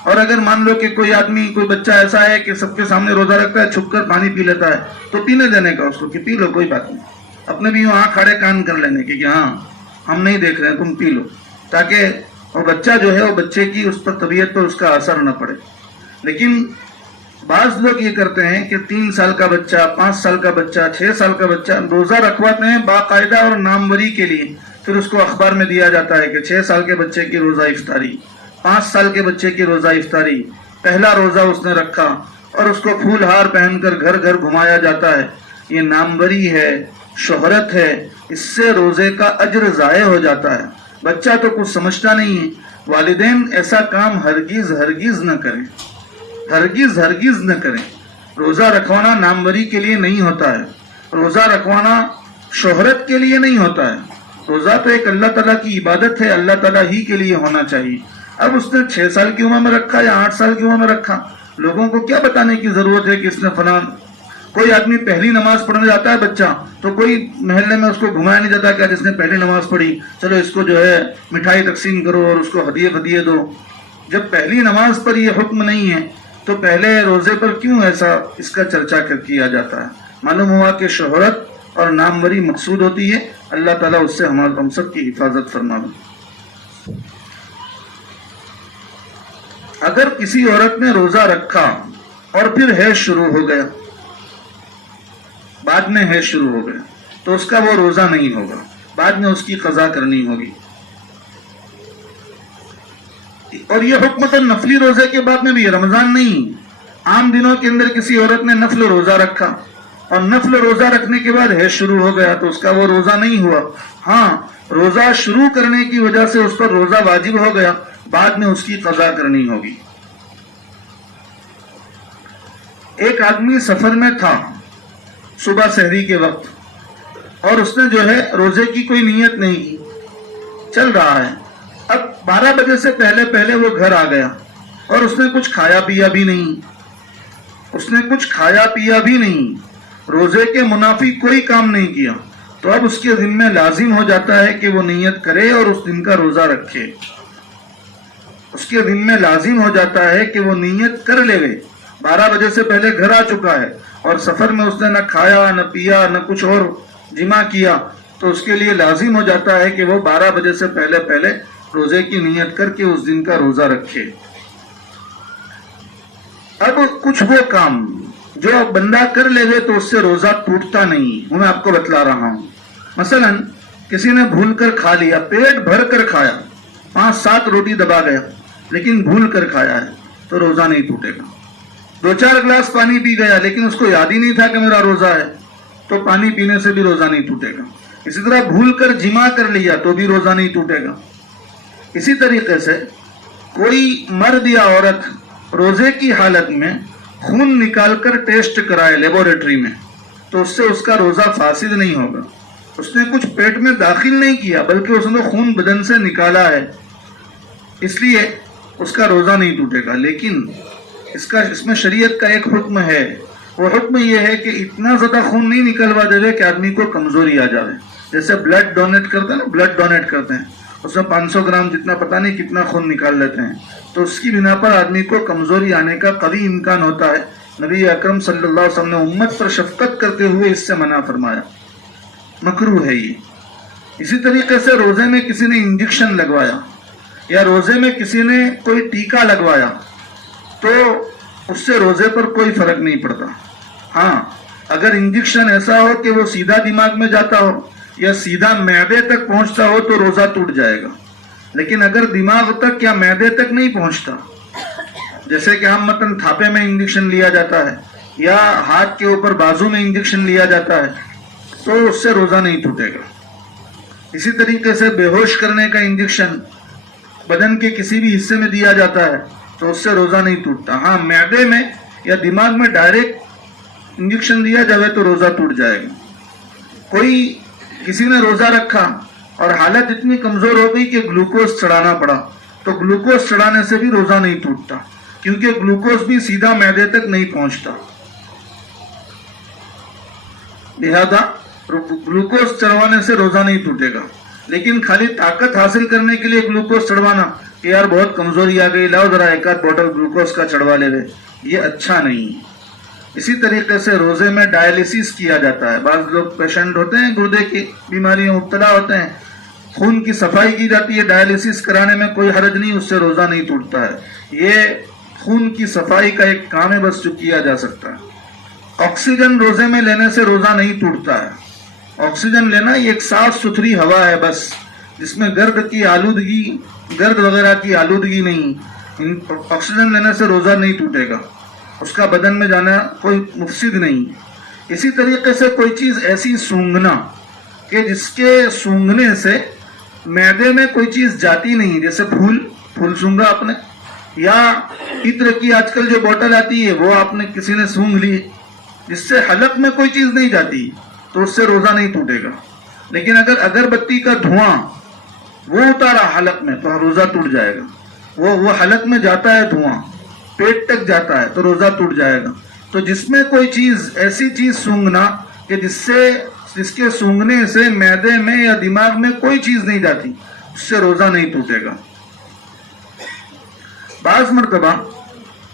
اور اگر مان لو کہ کوئی آدمی، کوئی بچہ ایسا ہے کہ سب کے سامنے روزہ رکھتا ہے، چھپ کر پانی پی لیتا ہے، تو پینے دینے کا اس کو کہ پی لو، کوئی بات نہیں. اپنے بھی وہاں کھڑے کان کر لینے کہ ہاں ہم نہیں دیکھ رہے ہیں، تم پی لو، تاکہ وہ بچہ جو ہے وہ بچے کی اس پر طبیعت پر اس کا اثر نہ پڑے. لیکن بعض لوگ یہ کرتے ہیں کہ 3 سال کا بچہ، 5 سال کا بچہ، 6 سال کا بچہ روزہ رکھواتے ہیں باقاعدہ اور ناموری کے لیے. پھر اس کو اخبار میں دیا جاتا ہے کہ 6 سال کے بچے کی روزہ افطاری، 5 سال کے بچے کی روزہ افطاری، پہلا روزہ اس نے رکھا، اور اس کو پھول ہار پہن کر گھر گھر گھمایا جاتا ہے. یہ ناموری ہے، شہرت ہے. اس سے روزے کا اجر ضائع ہو جاتا ہے. بچہ تو کچھ سمجھتا نہیں ہے. والدین ایسا کام ہرگز ہرگز نہ کریں، ہرگز ہرگز نہ کریں. روزہ رکھوانا ناموری کے لیے نہیں ہوتا ہے، روزہ رکھوانا شہرت کے لیے نہیں ہوتا ہے. روزہ تو ایک اللہ تعالیٰ کی عبادت ہے، اللہ تعالیٰ ہی کے لیے ہونا چاہیے. اب اس نے 6 سال کی عمر میں رکھا یا 8 سال کی عمر میں رکھا، لوگوں کو کیا بتانے کی ضرورت ہے کہ اس نے فلاں. کوئی آدمی پہلی نماز پڑھنے جاتا ہے بچہ، تو کوئی محلے میں اس کو گھمایا نہیں جاتا کہ جس نے پہلی نماز پڑھی چلو اس کو جو ہے مٹھائی تقسیم کرو اور اس کو ہدیے دو. جب پہلی نماز پر یہ حکم نہیں ہے تو پہلے روزے پر کیوں ایسا اس کا چرچا کیا جاتا ہے؟ معلوم ہوا کہ شہرت اور ناموری مقصود ہوتی ہے. اللہ تعالیٰ اس سے ہم سب کی حفاظت فرمائے. اگر کسی عورت نے روزہ رکھا اور پھر حیض شروع ہو گیا، بعد میں حیض شروع ہو گیا، تو اس کا وہ روزہ نہیں ہوگا، بعد میں اس کی قضا کرنی ہوگی. اور یہ حکم تو نفلی روزے کے بعد میں بھی ہے، رمضان نہیں. عام دنوں کے اندر کسی عورت نے نفل روزہ رکھا اور نفل روزہ رکھنے کے بعد حیض شروع ہو گیا تو اس کا وہ روزہ نہیں ہوا. ہاں، روزہ شروع کرنے کی وجہ سے اس پر روزہ واجب ہو گیا، بعد میں اس کی قضا کرنی ہوگی. ایک آدمی سفر میں تھا صبح سحری کے وقت، اور اس نے جو ہے روزے کی کوئی نیت نہیں کی، چل رہا ہے. اب 12 بجے سے پہلے وہ گھر آ گیا اور اس نے کچھ کھایا پیا بھی نہیں، روزے کے منافی کوئی کام نہیں کیا. تو اب اس کے ذمہ لازم ہو جاتا ہے کہ وہ نیت کرے اور اس دن کا روزہ رکھے. اس کے ذمہ لازم ہو جاتا ہے کہ وہ نیت کر لے. 12 بجے سے پہلے گھر آ چکا ہے اور سفر میں اس نے نہ کھایا نہ پیا نہ کچھ اور جمع کیا، تو اس کے لیے لازم ہو جاتا ہے کہ وہ 12 بجے سے پہلے روزے کی نیت کر کے اس دن کا روزہ رکھے. اب کچھ وہ کام جو بندہ کر لے گئے تو اس سے روزہ ٹوٹتا نہیں. میں آپ کو بتلا رہا ہوں. مثلا کسی نے بھول کر کھا لیا، پیٹ بھر کر کھایا، 5-7 روٹی دبا گیا، لیکن بھول کر کھایا ہے تو روزہ نہیں ٹوٹے گا. 2-4 گلاس پانی پی گیا لیکن اس کو یاد ہی نہیں تھا کہ میرا روزہ ہے، تو پانی پینے سے بھی روزہ نہیں ٹوٹے گا. اسی طرح بھول کر جمع کر لیا تو بھی روزہ نہیں ٹوٹے گا. اسی طریقے سے کوئی مرد یا عورت روزے کی حالت میں خون نکال کر ٹیسٹ کرائے لیبورٹری میں تو اس سے اس کا روزہ فاسد نہیں ہوگا. اس نے کچھ پیٹ میں داخل نہیں کیا بلکہ اس نے خون بدن سے نکالا ہے، اس لیے اس کا روزہ نہیں ٹوٹے گا. لیکن اس میں شریعت کا ایک حکم ہے. وہ حکم یہ ہے کہ اتنا زیادہ خون نہیں نکلوا دے کہ آدمی کو کمزوری آ جائے. جیسے بلڈ ڈونیٹ کرتے ہیں نا، بلڈ ڈونیٹ کرتے ہیں، اس میں 500 گرام جتنا پتہ نہیں کتنا خون نکال لیتے ہیں، تو اس کی بنا پر آدمی کو کمزوری آنے کا قوی امکان ہوتا ہے. نبی اکرم صلی اللہ علیہ وسلم نے امت پر شفقت کرتے ہوئے اس سے منع فرمایا، مکروہ ہے یہ. اسی طریقے سے روزے میں کسی نے انجیکشن لگوایا یا روزے میں کسی نے کوئی ٹیکا لگوایا تو اس سے روزے پر کوئی فرق نہیں پڑتا. ہاں اگر انجیکشن ایسا ہو کہ وہ سیدھا دماغ میں جاتا ہو یا سیدھا معدے تک پہنچتا ہو تو روزہ ٹوٹ جائے گا. لیکن اگر دماغ تک یا معدے تک نہیں پہنچتا، جیسے کہ ہم مثلا تھاپے میں انجیکشن لیا جاتا ہے یا ہاتھ کے اوپر بازو میں انجیکشن لیا جاتا ہے، تو اس سے روزہ نہیں ٹوٹے گا. اسی طریقے سے بے ہوش کرنے کا انجیکشن بدن کے کسی بھی حصے میں دیا جاتا ہے تو اس سے روزہ نہیں ٹوٹتا. ہاں معدے میں یا دماغ میں ڈائریکٹ انجیکشن دیا جائے تو روزہ ٹوٹ جائے گا. کسی نے روزہ رکھا اور حالت اتنی کمزور ہو گئی کہ گلوکوز چڑھانا پڑا، تو گلوکوز چڑھانے سے بھی روزہ نہیں ٹوٹتا، کیونکہ گلوکوز بھی سیدھا معدے تک نہیں پہنچتا. لہذا گلوکوز چڑھوانے سے روزہ نہیں ٹوٹے گا. لیکن خالی طاقت حاصل کرنے کے لیے گلوکوز چڑھوانا کہ یار بہت کمزوری آ گئی، لاؤ ذرا ایک آدھ بوٹل گلوکوز کا چڑھوا لے لے، یہ اچھا نہیں. اسی طریقے سے روزے میں ڈائلیسس کیا جاتا ہے. بعض لوگ پیشنٹ ہوتے ہیں، گردے کی بیماریوں میں مبتلا ہوتے ہیں، خون کی صفائی کی جاتی ہے. ڈائلیسس کرانے میں کوئی حرج نہیں، اس سے روزہ نہیں ٹوٹتا ہے. یہ خون کی صفائی کا ایک کام ہے بس جو کیا جا سکتا ہے. آکسیجن روزے میں لینے سے روزہ نہیں ٹوٹتا ہے. آکسیجن لینا یہ ایک صاف ستھری ہوا ہے بس، جس میں گرد وغیرہ کی آلودگی نہیں. آکسیجن لینے سے روزہ نہیں ٹوٹے گا، اس کا بدن میں جانا کوئی مفسد نہیں. اسی طریقے سے کوئی چیز ایسی سونگھنا کہ جس کے سونگھنے سے معدے میں کوئی چیز جاتی نہیں، جیسے پھول سونگھا آپ نے، یا عطر کی آج کل جو بوٹل آتی ہے وہ آپ نے کسی نے سونگھ لی، جس سے حلق میں کوئی چیز نہیں جاتی، تو اس سے روزہ نہیں ٹوٹے گا. لیکن اگر اگربتی کا دھواں وہ اتارا حلق میں تو روزہ ٹوٹ جائے گا. وہ حلق میں جاتا ہے دھواں، پیٹ تک جاتا ہے تو روزہ ٹوٹ جائے گا. تو جس میں کوئی چیز ایسی چیز سونگھنا کہ جس کے سونگھنے سے معدے میں یا دماغ میں کوئی چیز نہیں جاتی، اس سے روزہ نہیں ٹوٹے گا. بعض مرتبہ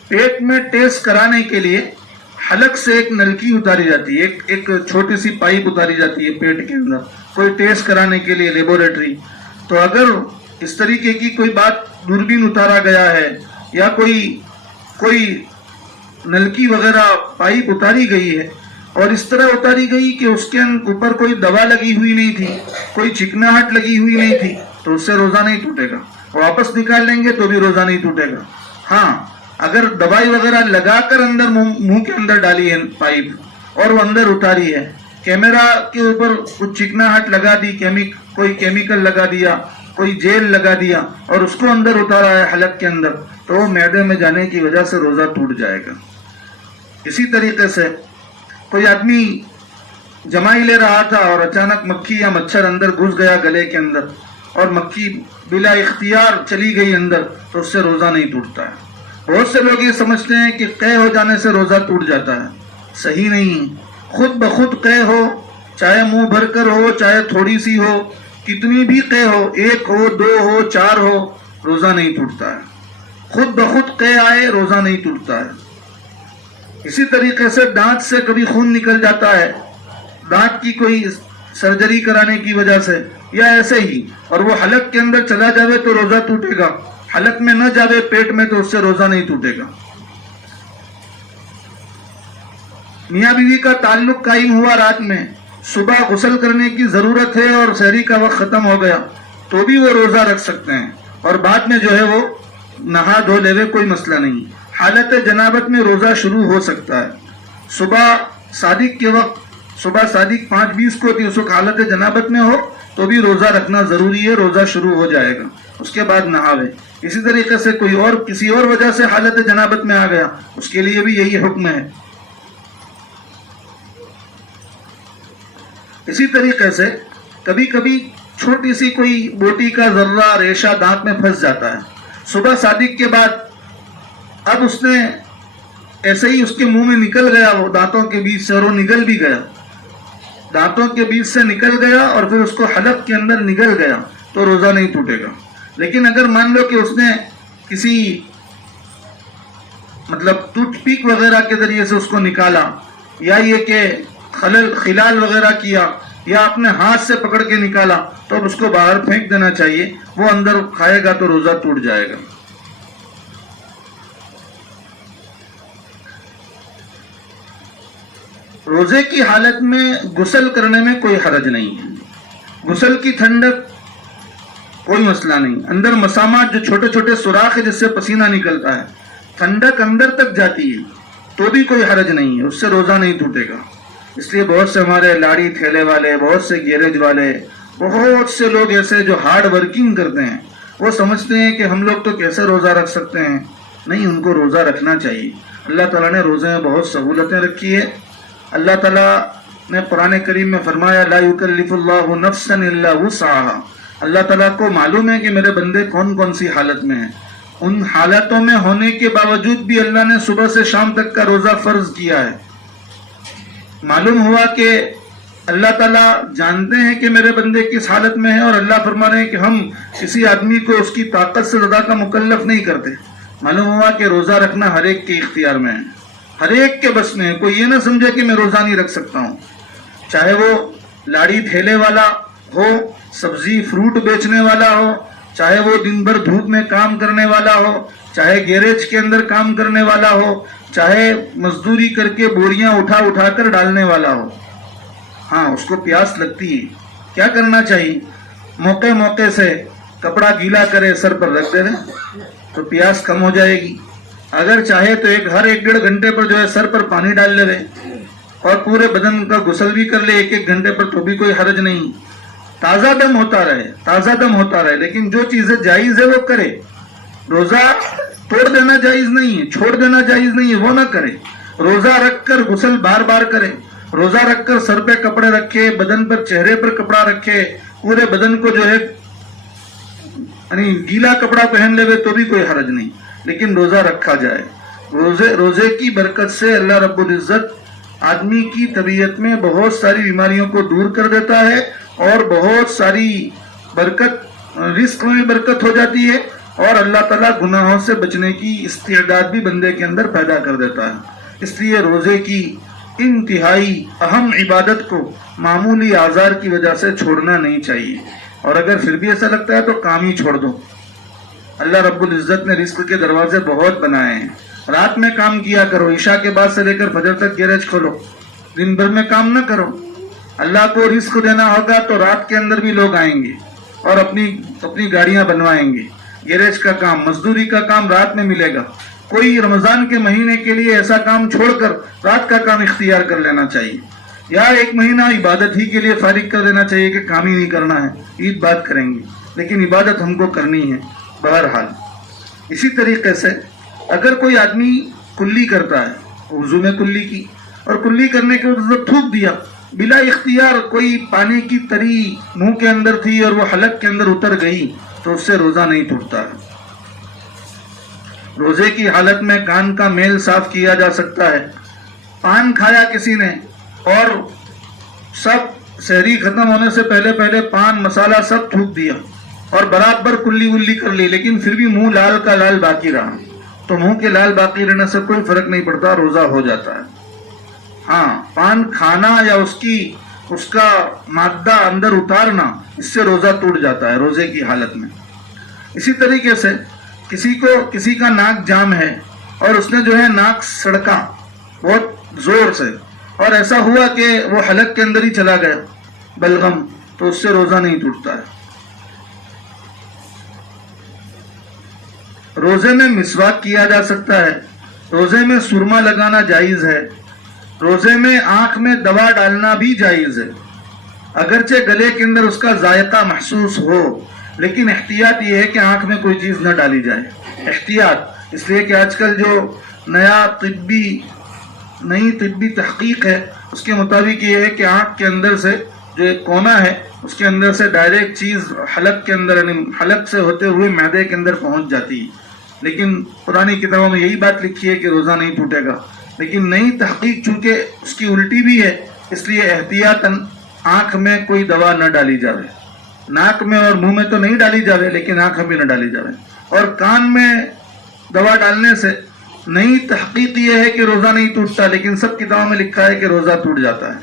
پیٹ میں ٹیسٹ کرانے کے لیے حلق سے ایک نلکی اتاری جاتی ہے، ایک چھوٹی سی پائپ اتاری جاتی ہے پیٹ کے اندر، کوئی ٹیسٹ کرانے کے لیے لیبوریٹری. تو اگر اس طریقے کی کوئی بات دوربین اتارا گیا ہے یا کوئی نلکی وغیرہ پائپ اتاری گئی ہے اور اس طرح اتاری گئی کہ اس کے اوپر کوئی دوا لگی ہوئی نہیں تھی، کوئی چکناہٹ لگی ہوئی نہیں تھی، تو اس سے روزہ نہیں ٹوٹے گا. واپس نکال لیں گے تو بھی روزہ نہیں ٹوٹے گا. ہاں اگر دوائی وغیرہ لگا کر اندر منہ کے اندر ڈالی ہے پائپ اور وہ اندر اتاری ہے، کیمرہ کے اوپر کچھ چکناہٹ لگا دی، کوئی کیمیکل لگا دیا، کوئی جیل لگا دیا اور اس کو اندر اتارا ہے حلق کے اندر، تو وہ معدے میں جانے کی وجہ سے روزہ ٹوٹ جائے گا. اسی طریقے سے کوئی آدمی جمائی لے رہا تھا اور اچانک مکھی یا مچھر اندر گھس گیا گلے کے اندر اور مکھی بلا اختیار چلی گئی اندر، تو اس سے روزہ نہیں ٹوٹتا ہے. بہت سے لوگ یہ سمجھتے ہیں کہ قے ہو جانے سے روزہ ٹوٹ جاتا ہے. صحیح نہیں. خود بخود قے ہو، چاہے منہ بھر کر ہو چاہے تھوڑی سی ہو، کتنی بھی قے ہو، 1 ہو 2 ہو 4 ہو، روزہ نہیں ٹوٹتا ہے. خود بخود قے آئے روزہ نہیں ٹوٹتا ہے. اسی طریقے سے دانت سے کبھی خون نکل جاتا ہے، دانت کی کوئی سرجری کرانے کی وجہ سے یا ایسے ہی، اور وہ حلق کے اندر چلا جاوے تو روزہ ٹوٹے گا، حلق میں نہ جاوے پیٹ میں تو اس سے روزہ نہیں ٹوٹے گا. میاں بیوی کا تعلق قائم ہوا رات میں، صبح غسل کرنے کی ضرورت ہے اور سحری کا وقت ختم ہو گیا تو بھی وہ روزہ رکھ سکتے ہیں، اور بعد میں جو ہے وہ نہا دھو لے، کوئی مسئلہ نہیں. حالت جنابت میں روزہ شروع ہو سکتا ہے. صبح صادق کے وقت، صبح صادق 5:20 کو اس وقت حالت جنابت میں ہو تو بھی روزہ رکھنا ضروری ہے، روزہ شروع ہو جائے گا، اس کے بعد نہاوے. اسی طریقے سے کوئی اور کسی اور وجہ سے حالت جنابت میں آ گیا، اس کے لیے بھی یہی حکم ہے. اسی طریقے سے کبھی کبھی چھوٹی سی کوئی بوٹی کا ذرہ ریشہ دانت میں پھنس جاتا ہے. صبح صادق کے بعد اب اس نے ایسے ہی اس کے منہ میں نکل گیا وہ دانتوں کے بیچ سے، اور وہ نگل بھی گیا، دانتوں کے بیچ سے نکل گیا اور پھر اس کو حلق کے اندر نگل گیا، تو روزہ نہیں ٹوٹے گا۔ لیکن اگر مان لو کہ اس نے کسی مطلب ٹوتھ پک وغیرہ کے ذریعے سے اس کو نکالا، یا یہ کہ خلال وغیرہ کیا، یا اپنے ہاتھ سے پکڑ کے نکالا، تو اب اس کو باہر پھینک دینا چاہیے، وہ اندر کھائے گا تو روزہ ٹوٹ جائے گا۔ روزے کی حالت میں غسل کرنے میں کوئی حرج نہیں ہے، غسل کی ٹھنڈک کوئی مسئلہ نہیں، اندر مسامات جو چھوٹے چھوٹے سوراخ ہے جس سے پسینہ نکلتا ہے، ٹھنڈک اندر تک جاتی ہے تو بھی کوئی حرج نہیں ہے، اس سے روزہ نہیں ٹوٹے گا۔ اس لیے بہت سے ہمارے لاڑی ٹھیلے والے، بہت سے گیرج والے، بہت سے لوگ ایسے جو ہارڈ ورکنگ کرتے ہیں، وہ سمجھتے ہیں کہ ہم لوگ تو کیسے روزہ رکھ سکتے ہیں۔ نہیں، ان کو روزہ رکھنا چاہیے۔ اللہ تعالیٰ نے روزے میں بہت سہولتیں رکھی ہے۔ اللہ تعالیٰ نے قرآن کریم میں فرمایا لا یکلف اللہ نفسا الا وسعها۔ اللہ تعالیٰ کو معلوم ہے کہ میرے بندے کون کون سی حالت میں ہیں، ان حالتوں میں ہونے کے باوجود بھی اللہ نے صبح سے شام تک کا روزہ فرض کیا ہے۔ معلوم ہوا کہ اللہ تعالیٰ جانتے ہیں کہ میرے بندے کس حالت میں ہیں، اور اللہ فرما رہے ہیں کہ ہم کسی آدمی کو اس کی طاقت سے زیادہ کا مکلف نہیں کرتے۔ معلوم ہوا کہ روزہ رکھنا ہر ایک کے اختیار میں ہے، ہر ایک کے بس میں ہے۔ کوئی یہ نہ سمجھے کہ میں روزہ نہیں رکھ سکتا ہوں، چاہے وہ لاڑی ٹھیلے والا ہو، سبزی فروٹ بیچنے والا ہو، چاہے وہ دن بھر دھوپ میں کام کرنے والا ہو، چاہے گیریج کے اندر کام کرنے والا ہو، چاہے مزدوری کر کے بوریاں اٹھا اٹھا کر ڈالنے والا ہو۔ ہاں، اس کو پیاس لگتی ہے، کیا کرنا چاہیے؟ موقع موقع سے کپڑا گیلا کرے سر پر رکھ دے تو پیاس کم ہو جائے گی۔ اگر چاہے تو ہر ایک ڈیڑھ گھنٹے پر جو ہے سر پر پانی ڈال لے اور پورے بدن کا غسل بھی کر لے ایک ایک گھنٹے پر، تو بھی کوئی حرج نہیں۔ تازہ دم ہوتا رہے، تازہ دم ہوتا رہے، لیکن جو چیزیں جائز ہے وہ کرے۔ روزہ توڑ دینا جائز نہیں ہے، چھوڑ دینا جائز نہیں ہے، وہ نہ کرے۔ روزہ رکھ کر غسل بار بار کرے، روزہ رکھ کر سر پہ کپڑے رکھے، بدن پر چہرے پر کپڑا رکھے، پورے بدن کو جو ہے یعنی گیلا کپڑا پہن لے تو بھی کوئی حرج نہیں، لیکن روزہ رکھا جائے۔ روزے کی برکت سے اللہ رب العزت آدمی کی طبیعت میں بہت ساری بیماریوں کو دور کر دیتا ہے، اور بہت ساری برکت، رزق میں برکت ہو جاتی ہے، اور اللہ تعالیٰ گناہوں سے بچنے کی استعداد بھی بندے کے اندر پیدا کر دیتا ہے۔ اس لیے روزے کی انتہائی اہم عبادت کو معمولی آزار کی وجہ سے چھوڑنا نہیں چاہیے، اور اگر پھر بھی ایسا لگتا ہے تو کام ہی چھوڑ دو۔ اللہ رب العزت نے رزق کے دروازے بہت بنائے ہیں، رات میں کام کیا کرو، عشاء کے بعد سے لے کر فجر تک گیرج کھولو، دن بھر میں کام نہ کرو۔ اللہ کو رزق دینا ہوگا تو رات کے اندر بھی لوگ آئیں گے اور اپنی گاڑیاں بنوائیں گے۔ گیرج کا کام، مزدوری کا کام رات میں ملے گا۔ کوئی رمضان کے مہینے کے لیے ایسا کام چھوڑ کر رات کا کام اختیار کر لینا چاہیے، یا ایک مہینہ عبادت ہی کے لیے فارغ کر دینا چاہیے کہ کام ہی نہیں کرنا ہے، عید بات کریں گے لیکن عبادت ہم کو کرنی ہے۔ بہرحال اسی طریقے سے اگر کوئی آدمی کلی کرتا ہے، وضو میں کلی کی، اور کلی کرنے کے بعد تھوک دیا بلا اختیار، کوئی پانی کی تری منہ کے اندر تھی اور وہ حلق کے اندر اتر گئی، تو اس سے روزہ نہیں ٹوٹتا ہے۔ روزے کی حالت میں کان کا میل صاف کیا جا سکتا ہے۔ پان کھایا کسی نے اور سب سحری ختم ہونے سے پہلے پان مسالہ سب تھوک دیا اور برابر کلی ولی کر لی، لیکن پھر بھی منہ لال کا لال باقی رہا، تو منہ کے لال باقی رہنے سے کوئی فرق نہیں پڑتا، روزہ ہو جاتا ہے۔ ہاں، پان کھانا یا اس کا مادہ اندر اتارنا، اس سے روزہ ٹوٹ جاتا ہے روزے کی حالت میں۔ اسی طریقے سے کسی کا ناک جام ہے اور اس نے جو ہے ناک سڑکا بہت زور سے، اور ایسا ہوا کہ وہ حلق کے اندر ہی چلا گیا بلغم، تو اس سے روزہ نہیں ٹوٹتا ہے۔ روزے میں مسواک کیا جا سکتا ہے، روزے میں سرما لگانا جائز ہے، روزے میں آنکھ میں دوا ڈالنا بھی جائز ہے، اگرچہ گلے کے اندر اس کا ذائقہ محسوس ہو، لیکن احتیاط یہ ہے کہ آنکھ میں کوئی چیز نہ ڈالی جائے۔ احتیاط اس لیے کہ آج کل جو نئی طبی تحقیق ہے اس کے مطابق یہ ہے کہ آنکھ کے اندر سے جو ایک کونا ہے اس کے اندر سے ڈائریکٹ چیز حلق کے اندر، یعنی حلق سے ہوتے ہوئے معدے کے اندر پہنچ جاتی ہے، لیکن پرانی کتابوں میں یہی بات لکھی ہے کہ روزہ نہیں ٹوٹے گا. لیکن نئی تحقیق چونکہ اس کی الٹی بھی ہے، اس لیے احتیاطاً آنکھ میں کوئی دوا نہ ڈالی جاوے. ناک میں اور منہ میں تو نہیں ڈالی جاوے، لیکن آنکھ میں بھی نہ ڈالی جاوے. اور کان میں دوا ڈالنے سے نئی تحقیق یہ ہے کہ روزہ نہیں ٹوٹتا، لیکن سب کتابوں میں لکھا ہے کہ روزہ ٹوٹ جاتا ہے.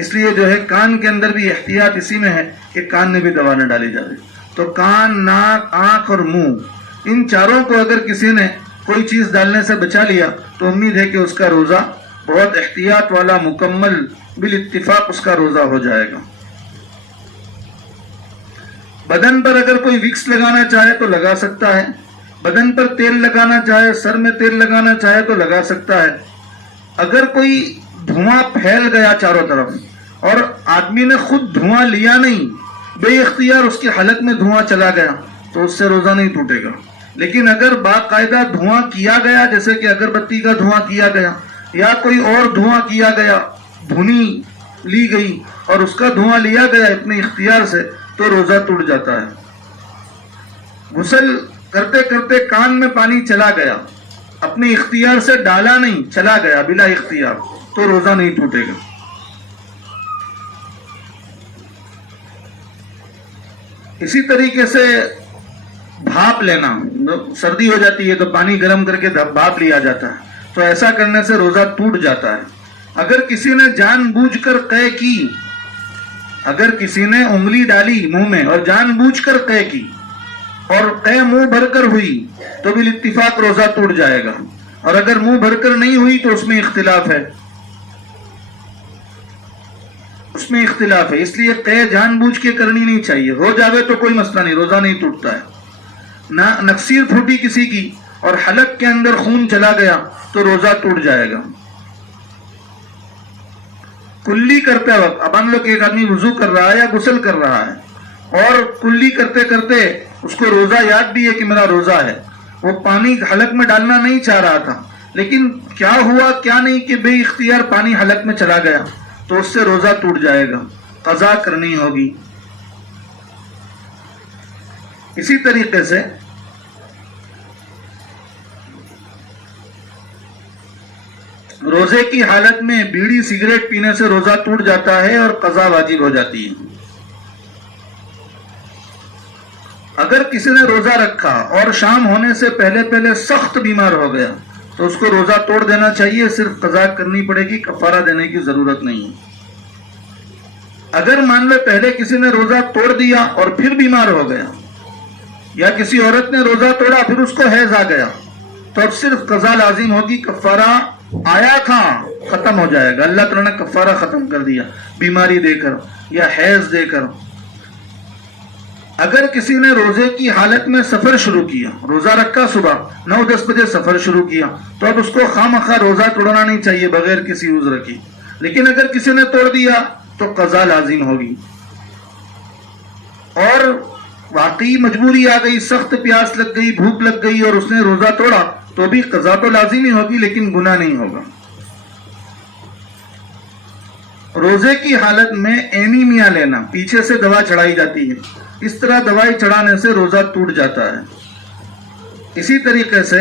اس لیے جو ہے کان کے اندر بھی احتیاط اسی میں ہے کہ کان میں بھی دوا نہ ڈالی جاوے. تو کان، ناک، آنکھ اور منہ، ان چاروں کو اگر کسی نے کوئی چیز ڈالنے سے بچا لیا تو امید ہے کہ اس کا روزہ بہت احتیاط والا، مکمل بالاتفاق اس کا روزہ ہو جائے گا. بدن پر اگر کوئی وکس لگانا چاہے تو لگا سکتا ہے. بدن پر تیل لگانا چاہے، سر میں تیل لگانا چاہے تو لگا سکتا ہے. اگر کوئی دھواں پھیل گیا چاروں طرف اور آدمی نے خود دھواں لیا نہیں، بے اختیار اس کی حلق میں دھواں چلا گیا تو اس سے روزہ نہیں ٹوٹے گا. لیکن اگر باقاعدہ دھواں کیا گیا، جیسے کہ اگر بتی کا دھواں کیا گیا یا کوئی اور دھواں کیا گیا، دھنی لی گئی اور اس کا دھواں لیا گیا اپنے اختیار سے، تو روزہ ٹوٹ جاتا ہے. غسل کرتے کرتے کان میں پانی چلا گیا، اپنے اختیار سے ڈالا نہیں، چلا گیا بلا اختیار، تو روزہ نہیں ٹوٹے گا. اسی طریقے سے بھاپ لینا، سردی ہو جاتی ہے تو پانی گرم کر کے بھاپ لیا جاتا ہے، تو ایسا کرنے سے روزہ ٹوٹ جاتا ہے. اگر کسی نے جان بوجھ کر قے کی، اگر کسی نے انگلی ڈالی منہ میں اور جان بوجھ کر قے کی اور قے منہ بھر کر ہوئی تو بالاتفاق روزہ ٹوٹ جائے گا. اور اگر منہ بھر کر نہیں ہوئی تو اس میں اختلاف ہے، اس میں اختلاف ہے. اس لیے قے جان بوجھ کے کرنی نہیں چاہیے. ہو جاوے تو کوئی مسئلہ نہیں، روزہ نہیں ٹوٹتا ہے. نہ نکسیر پھوٹی کسی کی اور حلق کے اندر خون چلا گیا تو روزہ ٹوٹ جائے گا. کلی کرتے وقت، اب ہم لوگ ایک آدمی وضو کر رہا ہے یا غسل کر رہا ہے اور کلی کرتے کرتے اس کو روزہ یاد بھی ہے کہ میرا روزہ ہے، وہ پانی حلق میں ڈالنا نہیں چاہ رہا تھا، لیکن کیا ہوا کیا نہیں کہ بے اختیار پانی حلق میں چلا گیا، تو اس سے روزہ ٹوٹ جائے گا، قضا کرنی ہوگی. اسی طریقے سے روزے کی حالت میں بیڑی سگریٹ پینے سے روزہ ٹوٹ جاتا ہے اور قضا واجب ہو جاتی ہے. اگر کسی نے روزہ رکھا اور شام ہونے سے پہلے پہلے سخت بیمار ہو گیا تو اس کو روزہ توڑ دینا چاہیے، صرف قضا کرنی پڑے گی، کفارہ دینے کی ضرورت نہیں ہے. اگر مان لو پہلے کسی نے روزہ توڑ دیا اور پھر بیمار ہو گیا، یا کسی عورت نے روزہ توڑا پھر اس کو حیض آ گیا، تو اب صرف قضا لازم ہوگی، کفارہ آیا تھا ختم ہو جائے گا. اللہ تعالیٰ نے کفارہ ختم کر دیا بیماری دے کر یا حیض دے کر. اگر کسی نے روزے کی حالت میں سفر شروع کیا، روزہ رکھا صبح 9-10 بجے سفر شروع کیا، تو اب اس کو خواہ روزہ توڑنا نہیں چاہیے بغیر کسی عذر کی. لیکن اگر کسی نے توڑ دیا تو قضا لازم ہوگی. اور واقعی مجبوری آ گئی، سخت پیاس لگ گئی، بھوک لگ گئی اور اس نے روزہ توڑا تو بھی قضا تو لازم ہی ہوگی، لیکن گناہ نہیں ہوگا. روزے کی حالت میں اینیمیا لینا، پیچھے سے دوا چڑھائی جاتی ہے، اس طرح دوائی چڑھانے سے روزہ ٹوٹ جاتا ہے. اسی طریقے سے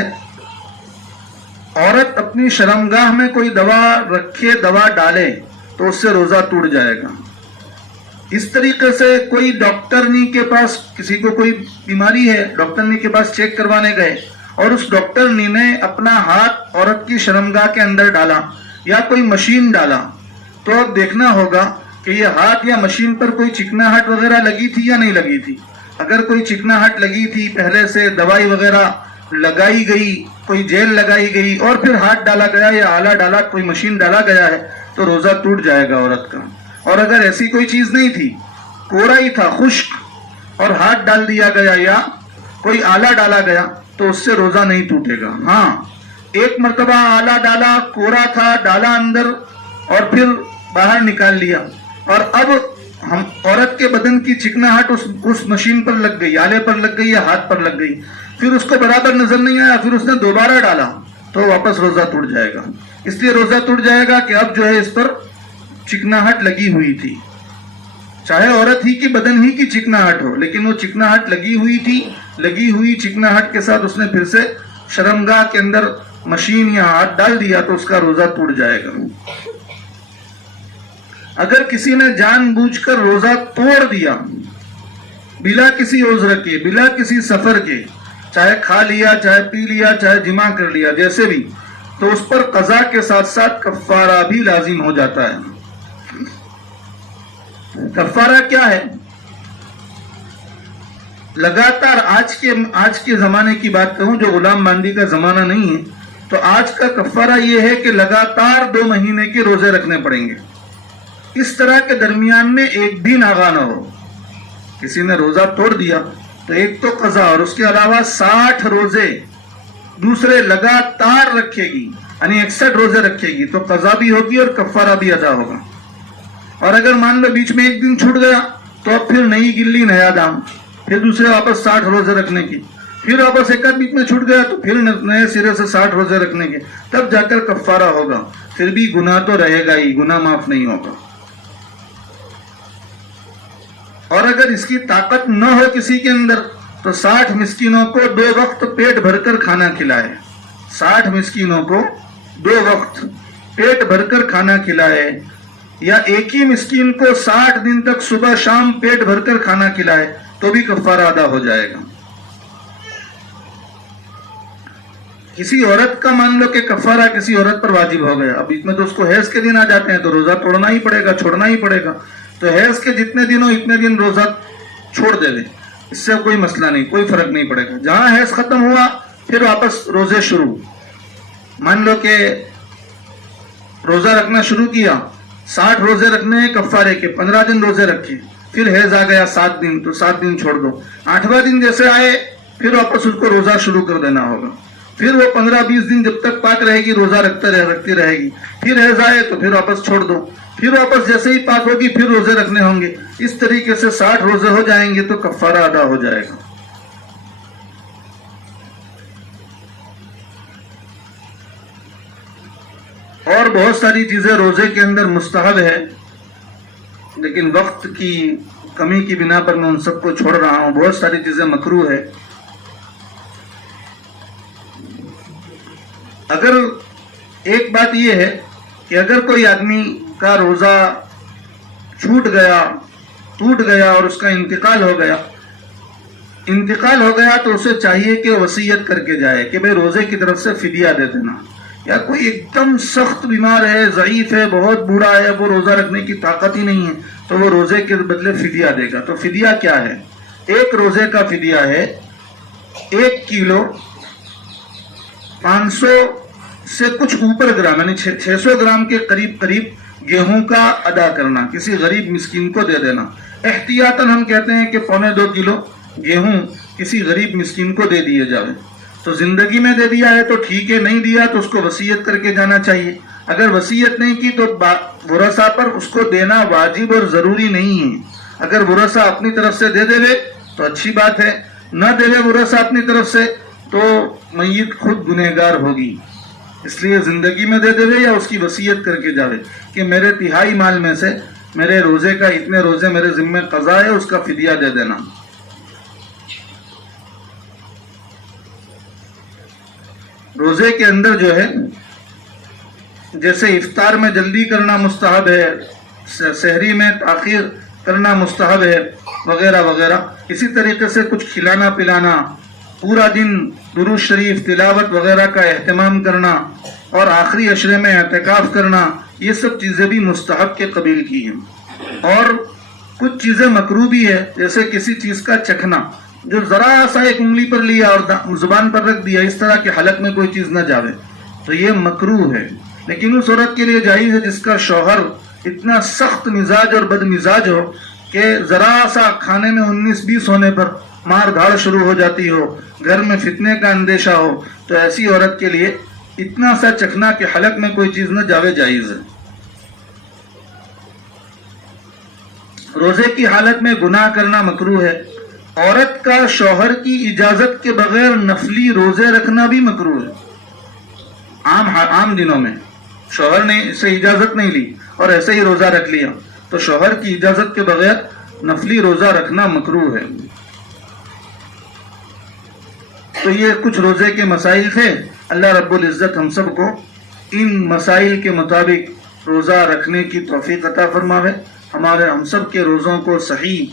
عورت اپنی شرمگاہ میں کوئی دوا رکھے، دوا ڈالے تو اس سے روزہ ٹوٹ جائے گا. اس طریقے سے کوئی ڈاکٹرنی کے پاس، کسی کو کوئی بیماری ہے، ڈاکٹرنی کے پاس چیک کروانے گئے اور اس ڈاکٹرنی نے اپنا ہاتھ عورت کی شرمگاہ کے اندر ڈالا یا کوئی مشین ڈالا، تو اب دیکھنا ہوگا کہ یہ ہاتھ یا مشین پر کوئی چکناہٹ وغیرہ لگی تھی یا نہیں لگی تھی. اگر کوئی چکناہٹ لگی تھی، پہلے سے دوائی وغیرہ لگائی گئی، کوئی جیل لگائی گئی اور پھر ہاتھ ڈالا گیا یا آلہ ڈالا، کوئی مشین ڈالا گیا ہے، تو روزہ ٹوٹ جائے گا عورت کا. اور اگر ایسی کوئی چیز نہیں تھی، کوڑا ہی تھا، خشک، اور ہاتھ ڈال دیا گیا یا کوئی آلہ ڈالا گیا تو اس سے روزہ نہیں ٹوٹے گا. ہاں، ایک مرتبہ آلہ ڈالا، کوڑا تھا، ڈالا اندر اور پھر باہر نکال لیا، اور اب ہم عورت کے بدن کی چکناہٹ اس مشین پر لگ گئی، آلے پر لگ گئی یا ہاتھ پر لگ گئی، پھر اس کو برابر نظر نہیں آیا، پھر اس نے دوبارہ ڈالا، تو واپس روزہ ٹوٹ جائے گا. اس لیے روزہ ٹوٹ جائے گا کہ اب جو ہے اس پر چکناہٹ لگی ہوئی تھی، چاہے عورت ہی کی بدن ہی کی چکناہٹ ہو، لیکن وہ چکناہٹ لگی ہوئی تھی لگی ہوئی چکناہٹ کے ساتھ اس نے پھر سے شرمگاہ کے اندر مشین یا ہاتھ ڈال دیا تو اس کا روزہ ٹوٹ جائے گا. اگر کسی نے جان بوجھ کر روزہ توڑ دیا بلا کسی عذر کے، بلا کسی سفر کے، چاہے کھا لیا، چاہے پی لیا، چاہے جمع کر لیا، جیسے بھی، تو اس پر قضا کے ساتھ ساتھ کفارہ بھی لازم ہو جاتا ہے. کفارہ کیا ہے؟ لگاتار آج کے زمانے کی بات کہوں جو غلام بندی کا زمانہ نہیں ہے، تو آج کا کفارہ یہ ہے کہ لگاتار 2 مہینے کے روزے رکھنے پڑیں گے. اس طرح کے درمیان میں ایک بھی ناغہ نہ ہو. کسی نے روزہ توڑ دیا تو ایک تو قضا اور اس کے علاوہ 60 روزے دوسرے لگاتار رکھے گی، یعنی 61 روزے رکھے گی، تو قضا بھی ہوگی اور کفارہ بھی ادا ہوگا. اور اگر مان لو بیچ میں ایک دن چھوٹ گیا تو اب پھر نئی گلی نیا دام، پھر دوسرے واپس 60 روزے رکھنے کی، پھر واپس ایک بیچ میں چھوٹ گیا تو پھر نئے سرے سے 60 روزے رکھنے کے، تب جا کر کفارہ ہوگا. پھر بھی گناہ تو رہے گا ہی، گناہ معاف نہیں ہوگا. اور اگر اس کی طاقت نہ ہو کسی کے اندر تو 60 مسکینوں کو 2 وقت پیٹ بھر کر کھانا کھلائے. 60 مسکینوں کو 2 وقت پیٹ بھر کر کھانا کھلائے، یا ایک ہی مسکین کو 60 دن تک صبح شام پیٹ بھر کر کھانا کھلائے تو بھی کفارہ ادا ہو جائے گا. کسی عورت کا مان لو کہ کفارہ کسی عورت پر واجب ہو گیا، اب اس میں تو اس کو حیض کے دن آ جاتے ہیں تو روزہ توڑنا ہی پڑے گا، چھوڑنا ہی پڑے گا. تو حیض کے جتنے دن ہو اتنے دن روزہ چھوڑ دے دیں، اس سے کوئی مسئلہ نہیں، کوئی فرق نہیں پڑے گا. جہاں حیض ختم ہوا پھر واپس روزے شروع. مان لو کہ روزہ رکھنا شروع کیا، 60 روزے رکھنے ہیں کفارے کے، 15 دن روزے رکھے، پھر حیض آ گیا 7 دن تو 7 دن چھوڑ دو. 8واں دن جیسے آئے پھر واپس اس کو روزہ شروع کر دینا ہوگا. پھر وہ 15-20 دن جب تک پاک رہے گی روزہ رکھتی رہے گی. پھر حیض آئے تو پھر واپس چھوڑ دو، پھر واپس جیسے ہی پاک ہوگی پھر روزے رکھنے ہوں گے. اس طریقے سے 60 روزے ہو جائیں گے تو کفارہ ادا ہو جائے گا. اور بہت ساری چیزیں روزے کے اندر مستحب ہے، لیکن وقت کی کمی کی بنا پر میں ان سب کو چھوڑ رہا ہوں. بہت ساری چیزیں مکروہ ہے. اگر ایک بات یہ ہے کہ اگر کوئی آدمی کا روزہ چھوٹ گیا، ٹوٹ گیا اور اس کا انتقال ہو گیا تو اسے چاہیے کہ وصیت کر کے جائے کہ بھئی روزے کی طرف سے فدیہ دے دینا. یا کوئی ایک دم سخت بیمار ہے، ضعیف ہے، بہت بوڑھا ہے، وہ روزہ رکھنے کی طاقت ہی نہیں ہے تو وہ روزے کے بدلے فدیہ دے گا. تو فدیہ کیا ہے؟ ایک روزے کا فدیہ ہے 1 کلو 500 سے کچھ اوپر گرام، یعنی 600 گرام کے قریب گیہوں کا ادا کرنا، کسی غریب مسکین کو دے دینا. احتیاطاً ہم کہتے ہیں کہ 1.25 کلو گیہوں کسی غریب مسکین کو دے دیے جائے. تو زندگی میں دے دیا ہے تو ٹھیک ہے، نہیں دیا تو اس کو وصیت کر کے جانا چاہیے. اگر وصیت نہیں کی تو ورثہ پر اس کو دینا واجب اور ضروری نہیں ہے. اگر ورثہ اپنی طرف سے دے دے تو اچھی بات ہے، نہ دے ورثہ اپنی طرف سے تو میت خود گنہگار ہوگی. اس لیے زندگی میں دے دے یا اس کی وصیت کر کے جاوے کہ میرے تہائی مال میں سے میرے روزے کا اتنے روزے میرے ذمہ قضا ہے، اس کا فدیہ دے دینا. روزے کے اندر جو ہے جیسے افطار میں جلدی کرنا مستحب ہے، سحری میں تاخیر کرنا مستحب ہے وغیرہ وغیرہ، اسی طریقے سے کچھ کھلانا پلانا، پورا دن درود شریف تلاوت وغیرہ کا اہتمام کرنا اور آخری عشرے میں اعتکاف کرنا، یہ سب چیزیں بھی مستحب کے قبیل کی ہیں. اور کچھ چیزیں مکروہ بھی ہے، جیسے کسی چیز کا چکھنا، جو ذرا سا ایک انگلی پر لیا اور زبان پر رکھ دیا، اس طرح کہ حلق میں کوئی چیز نہ جاوے، تو یہ مکروہ ہے. لیکن اس عورت کے لیے جائز ہے جس کا شوہر اتنا سخت مزاج اور بد مزاج ہو کہ ذرا سا کھانے میں 19-20 ہونے پر مار دھاڑ شروع ہو جاتی ہو، گھر میں فتنے کا اندیشہ ہو، تو ایسی عورت کے لیے اتنا سا چکھنا کہ حلق میں کوئی چیز نہ جاوے جائز ہے. روزے کی حالت میں گناہ کرنا مکروہ ہے. عورت کا شوہر کی اجازت کے بغیر نفلی روزے رکھنا بھی مکروہ ہے. عام دنوں میں شوہر نے اسے اجازت نہیں لی اور ایسے ہی روزہ رکھ لیا تو شوہر کی اجازت کے بغیر نفلی روزہ رکھنا مکروہ ہے. تو یہ کچھ روزے کے مسائل تھے. اللہ رب العزت ہم سب کو ان مسائل کے مطابق روزہ رکھنے کی توفیق عطا فرماوے. ہم سب کے روزوں کو صحیح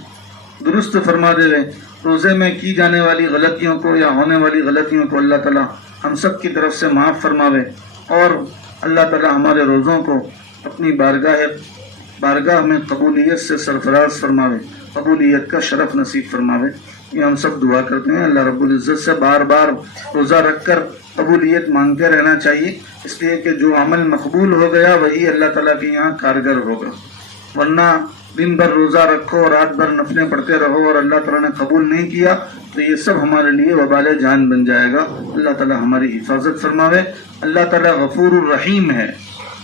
درست فرما دے. روزے میں کی جانے والی غلطیوں کو یا ہونے والی غلطیوں کو اللہ تعالیٰ ہم سب کی طرف سے معاف فرماوے، اور اللہ تعالیٰ ہمارے روزوں کو اپنی بارگاہ میں قبولیت سے سرفراز فرماوے، قبولیت کا شرف نصیب فرماوے. یہ ہم سب دعا کرتے ہیں. اللہ رب العزت سے بار بار روزہ رکھ کر قبولیت مانگتے رہنا چاہیے، اس لیے کہ جو عمل مقبول ہو گیا وہی اللہ تعالیٰ کے یہاں کارگر ہوگا. ورنہ دن بھر روزہ رکھو اور رات بھر نفلیں پڑھتے رہو اور اللہ تعالیٰ نے قبول نہیں کیا تو یہ سب ہمارے لیے وبال جان بن جائے گا. اللہ تعالیٰ ہماری حفاظت فرماوے. اللہ تعالیٰ غفور الرحیم ہے،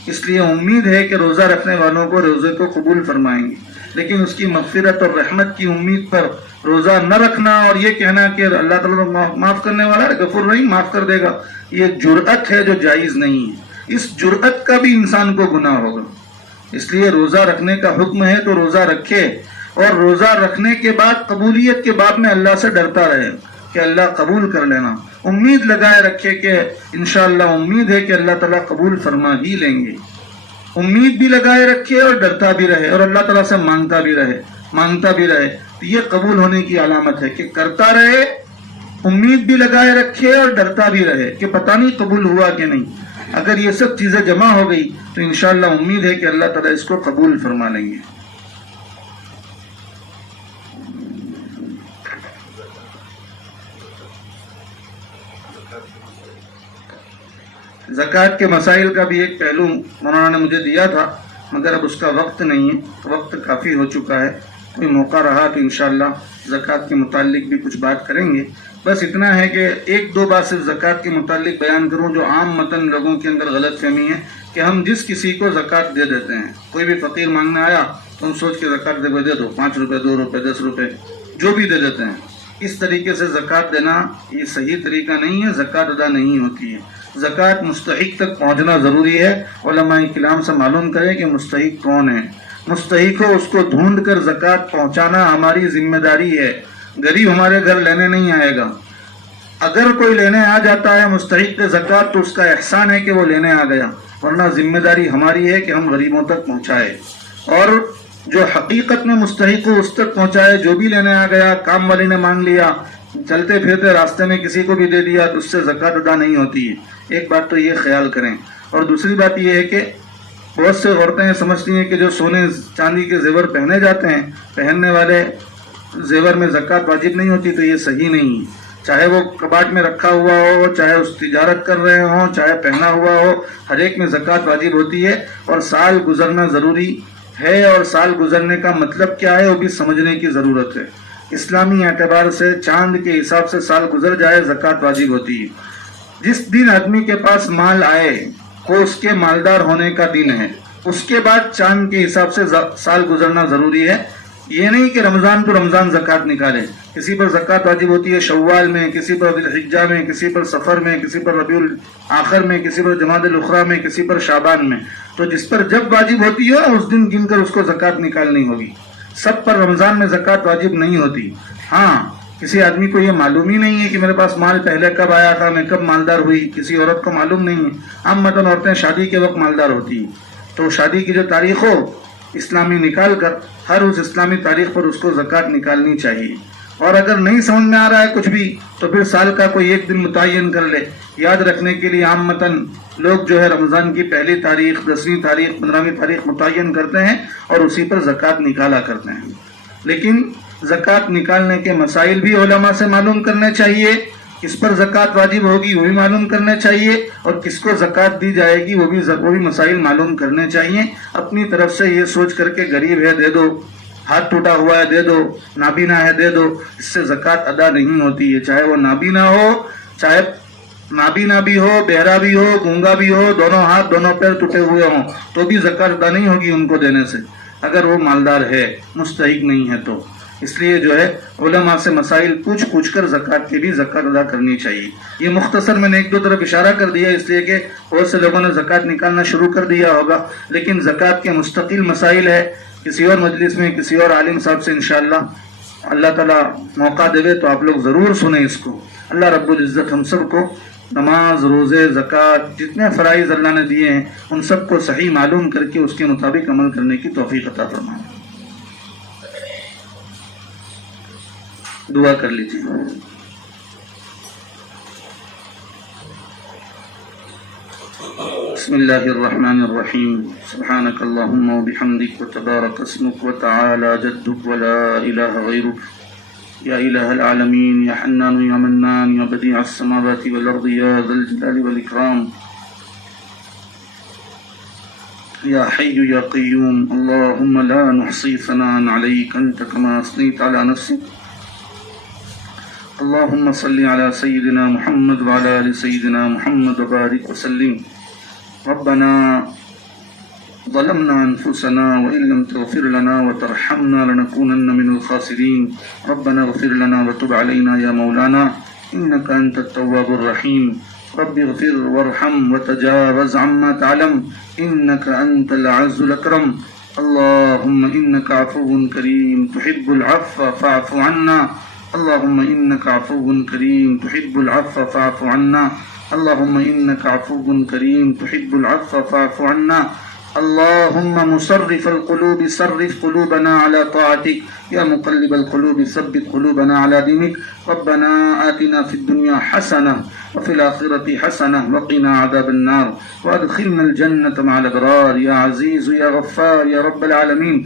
اس لیے امید ہے کہ روزہ رکھنے والوں کو روزے کو قبول فرمائیں گے. لیکن اس کی مغفرت اور رحمت کی امید پر روزہ نہ رکھنا اور یہ کہنا کہ اللہ تعالیٰ معاف کرنے والا ہے، غفور الرحیم معاف کر دے گا، یہ جرأت ہے جو جائز نہیں ہے. اس جرأت کا بھی انسان کو گناہ ہوگا. اس لیے روزہ رکھنے کا حکم ہے تو روزہ رکھے، اور روزہ رکھنے کے بعد قبولیت کے باب میں اللہ سے ڈرتا رہے کہ اللہ قبول کر لینا. امید لگائے رکھے کہ انشاءاللہ امید ہے کہ اللہ تعالیٰ قبول فرما ہی لیں گے. امید بھی لگائے رکھے اور ڈرتا بھی رہے اور اللہ تعالیٰ سے مانگتا بھی رہے. تو یہ قبول ہونے کی علامت ہے کہ کرتا رہے، امید بھی لگائے رکھے اور ڈرتا بھی رہے کہ پتہ نہیں قبول ہوا کہ نہیں. اگر یہ سب چیزیں جمع ہو گئی تو انشاءاللہ امید ہے کہ اللہ تعالیٰ اس کو قبول فرما لیں گے. زکوٰۃ کے مسائل کا بھی ایک پہلو مولانا نے مجھے دیا تھا، مگر اب اس کا وقت نہیں ہے، وقت کافی ہو چکا ہے. کوئی موقع رہا تو انشاءاللہ زکوٰۃ کے متعلق بھی کچھ بات کریں گے. بس اتنا ہے کہ ایک دو بات صرف زکوٰۃ کے متعلق بیان کروں جو عام متن لوگوں کے اندر غلط فہمی ہے کہ ہم جس کسی کو زکوٰۃ دے دیتے ہیں. کوئی بھی فقیر مانگنے آیا تو ہم سوچ کے زکوٰۃ دے دو، 5 روپے 2 روپے 10 روپے جو بھی دے دیتے ہیں. اس طریقے سے زکوٰۃ دینا یہ صحیح طریقہ نہیں ہے، زکوٰۃ ادا نہیں ہوتی ہے. زکوٰۃ مستحق تک پہنچنا ضروری ہے. علماء کرام سے معلوم کریں کہ مستحق کون ہے. مستحق ہو اس کو ڈھونڈ کر زکوٰۃ پہنچانا ہماری ذمہ داری ہے. غریب ہمارے گھر لینے نہیں آئے گا. اگر کوئی لینے آ جاتا ہے مستحق زکوٰۃ تو اس کا احسان ہے کہ وہ لینے آ گیا، ورنہ ذمہ داری ہماری ہے کہ ہم غریبوں تک پہنچائے، اور جو حقیقت میں مستحق ہو اس تک پہنچائے. جو بھی لینے آ گیا، کام والی نے مانگ لیا، چلتے پھرتے راستے میں کسی کو بھی دے دیا تو اس سے زکوٰۃ ادا نہیں ہوتی ہے. ایک بات تو یہ خیال کریں. اور دوسری بات یہ ہے کہ بہت سے عورتیں سمجھتی ہیں کہ جو سونے چاندی کے زیور پہنے جاتے ہیں، پہننے والے زیور میں زکوٰۃ واجب نہیں ہوتی، تو یہ صحیح نہیں ہے. چاہے وہ کباٹ میں رکھا ہوا ہو، چاہے اس تجارت کر رہے ہوں، چاہے پہنا ہوا ہو، ہر ایک میں زکوٰۃ واجب ہوتی ہے. اور سال گزرنا ضروری ہے، اور سال گزرنے کا مطلب کیا ہے وہ بھی سمجھنے کی ضرورت ہے. اسلامی اعتبار سے چاند کے حساب سے سال گزر جائے زکوٰۃ واجب ہوتی ہے. جس دن آدمی کے پاس مال آئے وہ اس کے مالدار ہونے کا دن ہے، اس کے بعد چاند کے حساب سے سال گزرنا ضروری ہے. یہ نہیں کہ رمضان تو رمضان زکوٰۃ نکالے. کسی پر زکوٰۃ واجب ہوتی ہے شوال میں، کسی پر ذی الحجہ میں، کسی پر سفر میں، کسی پر ربیع الاخر میں، کسی پر جمادی الاخری میں، کسی پر شعبان میں. تو جس پر جب واجب ہوتی ہے اس دن گن کر اس کو زکوٰۃ نکالنی ہوگی. سب پر رمضان میں زکوٰۃ واجب نہیں ہوتی. ہاں کسی آدمی کو یہ معلوم ہی نہیں ہے کہ میرے پاس مال پہلے کب آیا تھا، میں کب مالدار ہوئی، کسی عورت کو معلوم نہیں ہے. عام متن عورتیں شادی کے وقت مالدار ہوتی ہیں، تو شادی کی جو تاریخ ہو اسلامی نکال کر ہر اس اسلامی تاریخ پر اس کو زکوٰۃ نکالنی چاہیے. اور اگر نہیں سمجھ میں آ رہا ہے کچھ بھی تو پھر سال کا کوئی ایک دن متعین کر لے. یاد رکھنے کے لیے عام متن لوگ جو ہے رمضان کی پہلی تاریخ، 10ویں تاریخ، 15ویں تاریخ متعین کرتے ہیں اور اسی پر زکوٰۃ نکالا کرتے ہیں. لیکن زکوٰۃ نکالنے کے مسائل بھی علماء سے معلوم کرنے چاہیے. کس پر زکوٰۃ واجب ہوگی وہ بھی معلوم کرنے چاہیے، اور کس کو زکوٰۃ دی جائے گی وہ بھی مسائل معلوم کرنے چاہیے. اپنی طرف سے یہ سوچ کر کے غریب ہے دے دو، ہاتھ ٹوٹا ہوا ہے دے دو، نابینا ہے دے دو، اس سے زکوٰۃ ادا نہیں ہوتی ہے. چاہے وہ نابینا ہو، چاہے نابینا بھی ہو، بہرا بھی ہو، گونگا بھی ہو، دونوں ہاتھ دونوں پیر ٹوٹے ہوئے ہوں تو بھی زکوٰۃ ادا نہیں ہوگی ان کو دینے سے، اگر وہ مالدار ہے، مستحق نہیں ہے تو. اس لیے جو ہے علماء سے مسائل پوچھ کر زکوٰۃ کی بھی زکوٰۃ ادا کرنی چاہیے. یہ مختصر میں نے ایک دو طرف اشارہ کر دیا اس لیے کہ بہت سے لوگوں نے زکوٰۃ نکالنا شروع کر دیا ہوگا، لیکن زکوٰۃ کے مستقل مسائل ہے. کسی اور مجلس میں کسی اور عالم صاحب سے انشاءاللہ اللہ تعالیٰ موقع دے تو آپ لوگ ضرور سنیں اس کو. اللہ رب العزت ہم سب کو نماز، روزے، زکوٰۃ، جتنے فرائض اللہ نے دیے ہیں ان سب کو صحیح معلوم کر کے اس کے مطابق عمل کرنے کی توفیق عطا فرمائے. دعا کر لیجیے. بسم اللہ الرحمن الرحیم. سبحانک اللہم وبحمدک وتبارک اسمک وتعالی جدک ولا الہ غیرک یا الہ العالمین یا حنان یا منان یا بدیع السماوات والارض یا ذا الجلال والاکرام یا حی یا قیوم. اللہم لا نحصی ثناء علیک انت کما اثنیت علی نفسک. اللہم صلی علی سیدنا محمد وعلی آل سیدنا محمد وبارک وسلم. ربنا ظلمنا أنفسنا وإن لم تغفر لنا وترحمنا لنكونن من الخاسرين. ربنا اغفر لنا وتب علينا يا مولانا إنك أنت التواب الرحيم. رب اغفر وارحم وتجاوز عما تعلم إنك أنت الأعز الأكرم. اللهم إنك عفو كريم تحب العفو فاعف عنا. اللهم إنك عفو كريم تحب العفو فاعف عنا. اللهم إنك عفو كريم تحب العفو فاعف عنا. اللهم مصرف القلوب صرف قلوبنا على طاعتك يا مقلب القلوب ثبت قلوبنا على دينك. ربنا آتنا في الدنيا حسنة وفي الآخرة حسنة وقنا عذاب النار وادخلنا الجنة مع الأبرار يا عزيز يا غفار يا رب العالمين.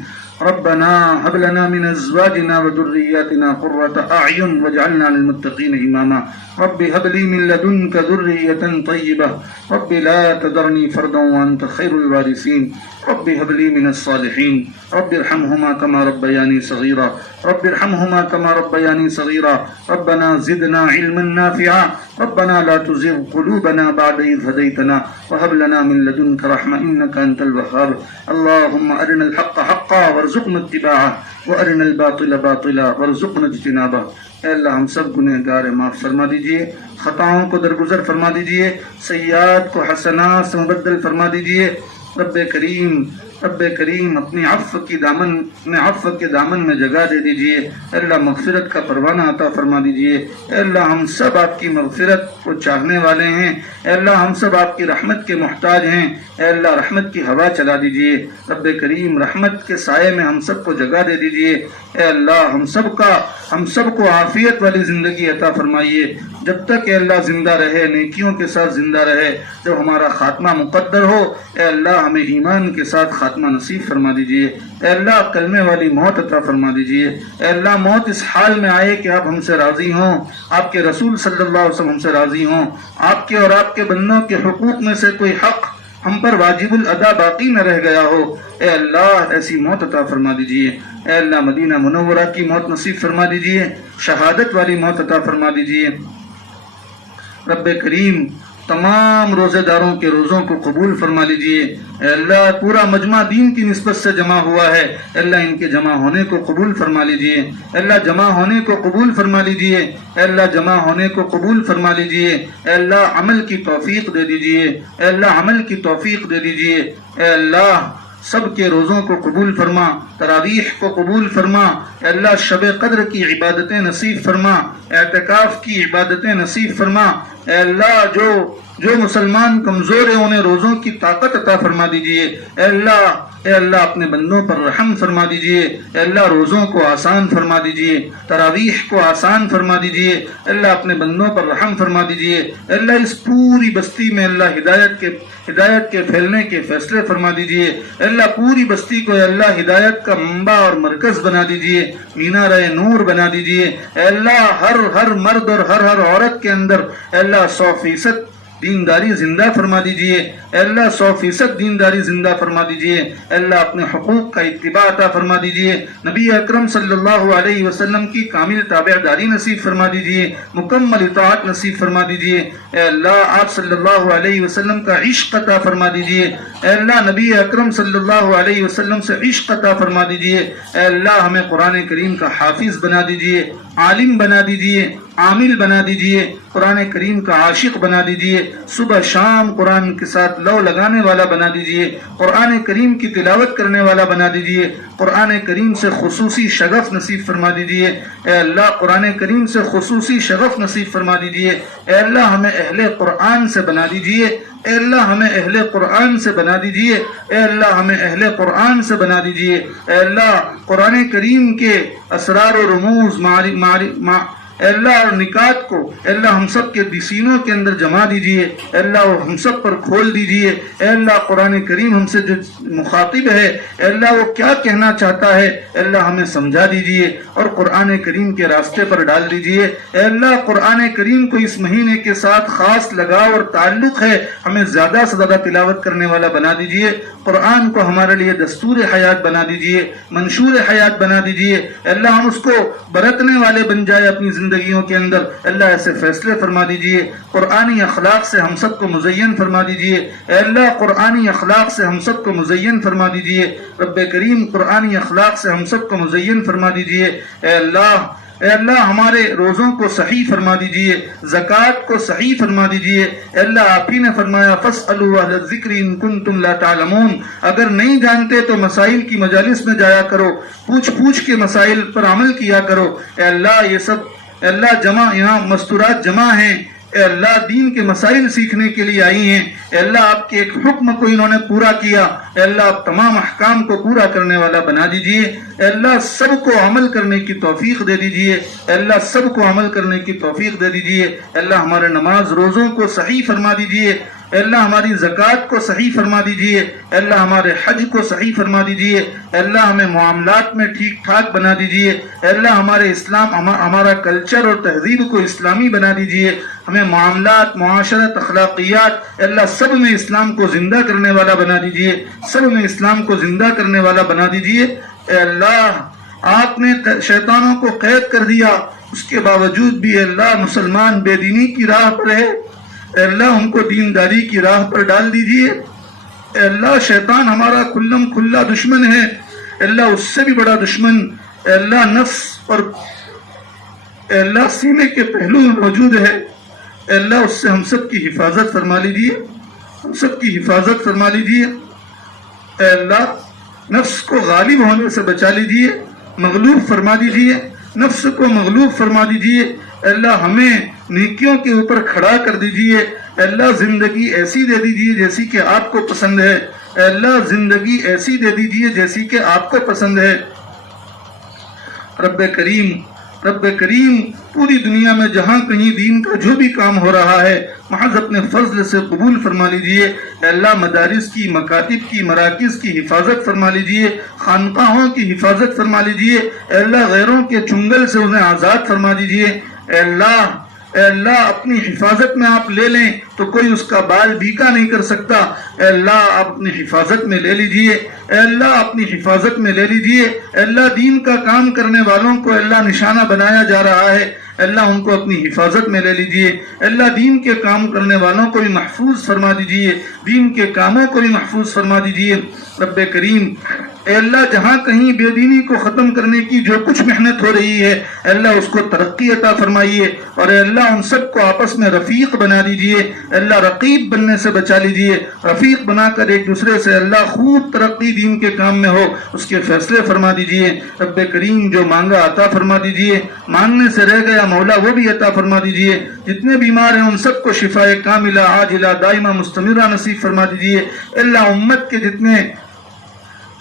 ربنا هب لنا من أزواجنا وذرياتنا قرة أعين واجعلنا للمتقين إماما. رب هب لي من لدنك ذرية طيبة. رب لا تذرني فردا وأنت خير الوارثين. رب هب لي من الصالحين. رب ارحمهما كما ربياني صغيرا. رب ارحمهما كما ربياني صغيرا. ربنا زدنا علما نافعا. ربنا لا تزغ قلوبنا بعد إذ هديتنا وهب لنا من لدنك رحمة إنك أنت الوهاب. اللهم أرنا الحق حقا وارزقنا اتباعه وأرنا الباطل باطلا وارزقنا اجتنابه. اے اللہ ہم سب گنہگار معاف فرما دیجئے، خطاؤں کو درگزر فرما دیجئے، سیئات کو حسنات سے مبدل فرما دیجئے. رب کریم اپنی عفو کے دامن میں جگہ دے دیجئے. اے اللہ مغفرت کا پروانہ عطا فرما دیجئے. اے اللہ ہم سب آپ کی مغفرت کو چاہنے والے ہیں. اے اللہ ہم سب آپ کی رحمت کے محتاج ہیں. اے اللہ رحمت کی ہوا چلا دیجئے. رب کریم رحمت کے سائے میں ہم سب کو جگہ دے دیجئے. اے اللہ ہم سب کو عافیت والی زندگی عطا فرمائیے جب تک اے اللہ زندہ رہے، نیکیوں کے ساتھ زندہ رہے. جب ہمارا خاتمہ مقدر ہو اے اللہ ہمیں ایمان کے ساتھ خاتمہ نصیب فرما دیجئے. اے اللہ کلمے والی موت عطا فرما دیجئے. اے اللہ موت اس حال میں آئے کہ آپ ہم سے راضی ہوں، آپ کے رسول صلی اللہ علیہ وسلم ہم سے راضی ہوں، آپ کے اور آپ کے بندوں کے حقوق میں سے کوئی حق ہم پر واجب الادا باقی نہ رہ گیا ہو. اے اللہ ایسی موت عطا فرما دیجئے. اے اللہ مدینہ منورہ کی موت نصیب فرما دیجئے، شہادت والی موت عطا فرما دیجئے. رب کریم تمام روزے داروں کے روزوں کو قبول فرما لیجئے. اے اللہ پورا مجمع دین کی نسبت سے جمع ہوا ہے، اے اللہ ان کے جمع ہونے کو قبول فرما لیجئے. اے اللہ جمع ہونے کو قبول فرما لیجئے. اے اللہ جمع ہونے کو قبول فرما لیجئے. اے اللہ عمل کی توفیق دے دیجئے. اے اللہ عمل کی توفیق دے دیجئے. اے اللہ سب کے روزوں کو قبول فرما، تراویح کو قبول فرما. اے اللہ شب قدر کی عبادتیں نصیب فرما، اعتکاف کی عبادتیں نصیب فرما. اے اللہ جو مسلمان کمزور ہیں انہیں روزوں کی طاقت عطا فرما دیجئے. اے اللہ اپنے بندوں پر رحم فرما دیجئے. اے اللہ روزوں کو آسان فرما دیجئے، تراویح کو آسان فرما دیجئے. اے اللہ اپنے بندوں پر رحم فرما دیجئے. اے اللہ اس پوری بستی میں اللہ ہدایت کے پھیلنے کے فیصلے فرما دیجئے. اے اللہ پوری بستی کو اے اللہ ہدایت کا منبع اور مرکز بنا دیجئے، مینار نور بنا دیجئے. اے اللہ ہر مرد اور ہر عورت کے اندر اے اللہ 100% دینداری زندہ فرما دیجئے. اے اللہ 100% دینداری زندہ فرما دیجئے. اے اللہ اپنے حقوق کا اتباع عطا فرما دیجئے. نبی اکرم صلی اللہ علیہ وسلم کی کامل تابعداری نصیب فرما دیجئے، مکمل اطاعت نصیب فرما دیجئے. اے اللہ آپ صلی اللہ علیہ وسلم کا عشق عطا فرما دیجئے. اے اللہ نبی اکرم صلی اللہ علیہ وسلم سے عشق عطا فرما دیجئے. اے اللہ ہمیں قرآن کریم کا حافظ بنا دیجئے. عالم بنا دیجئے، عامل بنا دیجئے، قرآن کریم کا عاشق بنا دیجئے، صبح شام قرآن کے ساتھ لو لگانے والا بنا دیجئے، قرآن کریم کی تلاوت کرنے والا بنا دیجئے، قرآن کریم سے خصوصی شغف نصیب فرما دیجئے۔ اے اللہ قرآن کریم سے خصوصی شغف نصیب فرما دیجئے۔ اے اللہ ہمیں اہل قرآن سے بنا دیجئے، اے اللہ ہمیں اہل قرآن سے بنا دیجئے، اے اللہ ہمیں اہل قرآن سے بنا دیجئے۔ اے اللہ قرآن کریم کے اسرار و رموز اے اللہ اور نکات کو اے اللہ ہم سب کے سینوں کے اندر جما دیجئے، اے اللہ وہ ہم سب پر کھول دیجئے۔ اے اللہ قرآن کریم ہم سے جو مخاطب ہے، اے اللہ وہ کیا کہنا چاہتا ہے، اے اللہ ہمیں سمجھا دیجئے اور قرآن کریم کے راستے پر ڈال دیجئے۔ اے اللہ قرآن کریم کو اس مہینے کے ساتھ خاص لگاؤ اور تعلق ہے، ہمیں زیادہ سے زیادہ تلاوت کرنے والا بنا دیجئے۔ قرآن کو ہمارے لیے دستور حیات بنا دیجئے، منشور حیات بنا دیجئے۔ اے اللہ ہم اس کو برتنے والے بن جائے اپنی زندگیوں کے اندر، اللہ ایسے فیصلے فرما دیجئے۔ قرآنی اخلاق سے ہم سب کو مزین فرما دیجئے، اے اللہ قرآنی اخلاق سے ہم سب کو مزین فرما دیجئے۔ رب کریم قرآنی اخلاق سے ہم سب کو مزین فرما دیجئے۔ اے اللہ ہمارے روزوں کو صحیح فرما دیجئے، زکوٰۃ کو صحیح فرما دیجئے۔ اے اللہ آپ ہی نے فرمایا فاسألوا اہل الذکر ان کنتم لا تعلمون، اگر نہیں جانتے تو مسائل کی مجالس میں جایا کرو، پوچھ کے مسائل پر عمل کیا کرو۔ اے اللہ یہ سب اے اللہ یہاں مستورات جمع ہیں، اے اللہ دین کے مسائل سیکھنے کے لیے آئی ہیں۔ اے اللہ آپ کے ایک حکم کو انہوں نے پورا کیا، اے اللہ آپ تمام احکام کو پورا کرنے والا بنا دیجئے۔ اے اللہ سب کو عمل کرنے کی توفیق دے دیجئے، اے اللہ سب کو عمل کرنے کی توفیق دے دیجئے۔ اے اللہ ہمارے نماز روزوں کو صحیح فرما دیجئے، اے اللہ ہماری زکوٰۃ کو صحیح فرما دیجئے، اے اللہ ہمارے حج کو صحیح فرما دیجئے، اے اللہ ہمیں معاملات میں ٹھیک ٹھاک بنا دیجئے، اے اللہ ہمارے ہمارا کلچر اور تہذیب کو اسلامی بنا دیجئے، ہمیں معاملات، معاشرت، اخلاقیات اے اللہ سب میں اسلام کو زندہ کرنے والا بنا دیجئے، سب میں اسلام کو زندہ کرنے والا بنا دیجئے۔ اے اللہ آپ نے شیطانوں کو قید کر دیا، اس کے باوجود بھی اے اللہ مسلمان بے دینی کی راہ پر ہے، اے اللہ ان کو دینداری کی راہ پر ڈال دیجئے۔ اے اللہ شیطان ہمارا کھلم کھلا دشمن ہے، اے اللہ اس سے بھی بڑا دشمن اے اللہ نفس اور اے اللہ سینے کے پہلو میں موجود ہے، اے اللہ اس سے ہم سب کی حفاظت فرما لیجئے، ہم سب کی حفاظت فرما لیجئے۔ اے اللہ نفس کو غالب ہونے سے بچا لیجئے، مغلوب فرما دیجئے، نفس کو مغلوب فرما دیجئے۔ اے اللہ ہمیں نیکیوں کے اوپر کھڑا کر دیجئے، اے اللہ زندگی ایسی دے دیجئے جیسی کہ آپ کو پسند ہے، اے اللہ زندگی ایسی دے دیجئے جیسی کہ آپ کو پسند ہے۔ رب کریم پوری دنیا میں جہاں کہیں دین کا جو بھی کام ہو رہا ہے محض اپنے فضل سے قبول فرما لیجئے۔ اے اللہ مدارس کی، مکاتب کی، مراکز کی حفاظت فرما لیجئے، خانقاہوں کی حفاظت فرما لیجئے، اے اللہ غیروں کے چنگل سے انہیں آزاد فرما دیجئے۔ اے اللہ اپنی حفاظت میں آپ لے لیں تو کوئی اس کا بال بیکا نہیں کر سکتا، اے اللہ آپ اپنی حفاظت میں لے لیجئے، اے اللہ اپنی حفاظت میں لے لیجئے۔ اے اللہ دین کا کام کرنے والوں کو اللہ نشانہ بنایا جا رہا ہے، اللہ ان کو اپنی حفاظت میں لے لیجئے۔ اللہ دین کے کام کرنے والوں کو بھی محفوظ فرما دیجئے، دین کے کاموں کو بھی محفوظ فرما دیجئے۔ رب کریم اے اللہ جہاں کہیں بے دینی کو ختم کرنے کی جو کچھ محنت ہو رہی ہے اے اللہ اس کو ترقی عطا فرمائیے، اور اے اللہ ان سب کو آپس میں رفیق بنا دیجئے، اے اللہ رقیب بننے سے بچا لیجئے، رفیق بنا کر ایک دوسرے سے اللہ خوب ترقی دین کے کام میں ہو، اس کے فیصلے فرما دیجئے۔ رب کریم جو مانگا عطا فرما دیجئے، مانگنے سے رہ گیا مولا وہ بھی عطا فرما دیجئے۔ جتنے بیمار ہیں ان سب کو شفاء کاملہ عاجلہ دائمہ مستمرہ نصیب فرما دیجئے۔ اے اللہ امت کے جتنے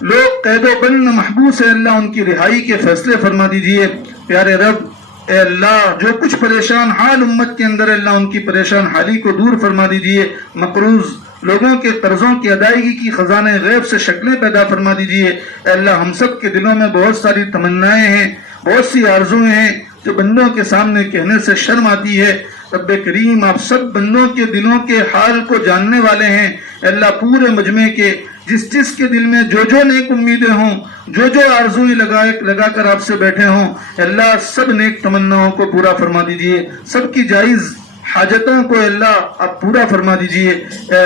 لوگ قید و بند محبوس ہے اللہ ان کی رہائی کے فیصلے فرما دیجئے۔ پیارے رب اے اللہ جو کچھ پریشان حال امت کے اندر اللہ ان کی پریشان حالی کو دور فرما دیجئے۔ مقروض لوگوں کے قرضوں کی ادائیگی کی خزانے غیب سے شکلیں پیدا فرما دیجئے۔ اے اللہ ہم سب کے دلوں میں بہت ساری تمنائیں ہیں، بہت سی آرزویں ہیں جو بندوں کے سامنے کہنے سے شرم آتی ہے۔ رب کریم آپ سب بندوں کے دلوں کے حال کو جاننے والے ہیں۔ اے اللہ پورے مجمع کے جس کے دل میں جو نیک امیدیں ہوں، جو آرزویں لگا کر آپ سے بیٹھے ہوں، اے اللہ سب نیک تمناؤں کو پورا فرما دیجئے، سب کی جائز حاجتوں کو اللہ آپ پورا فرما دیجئے، اے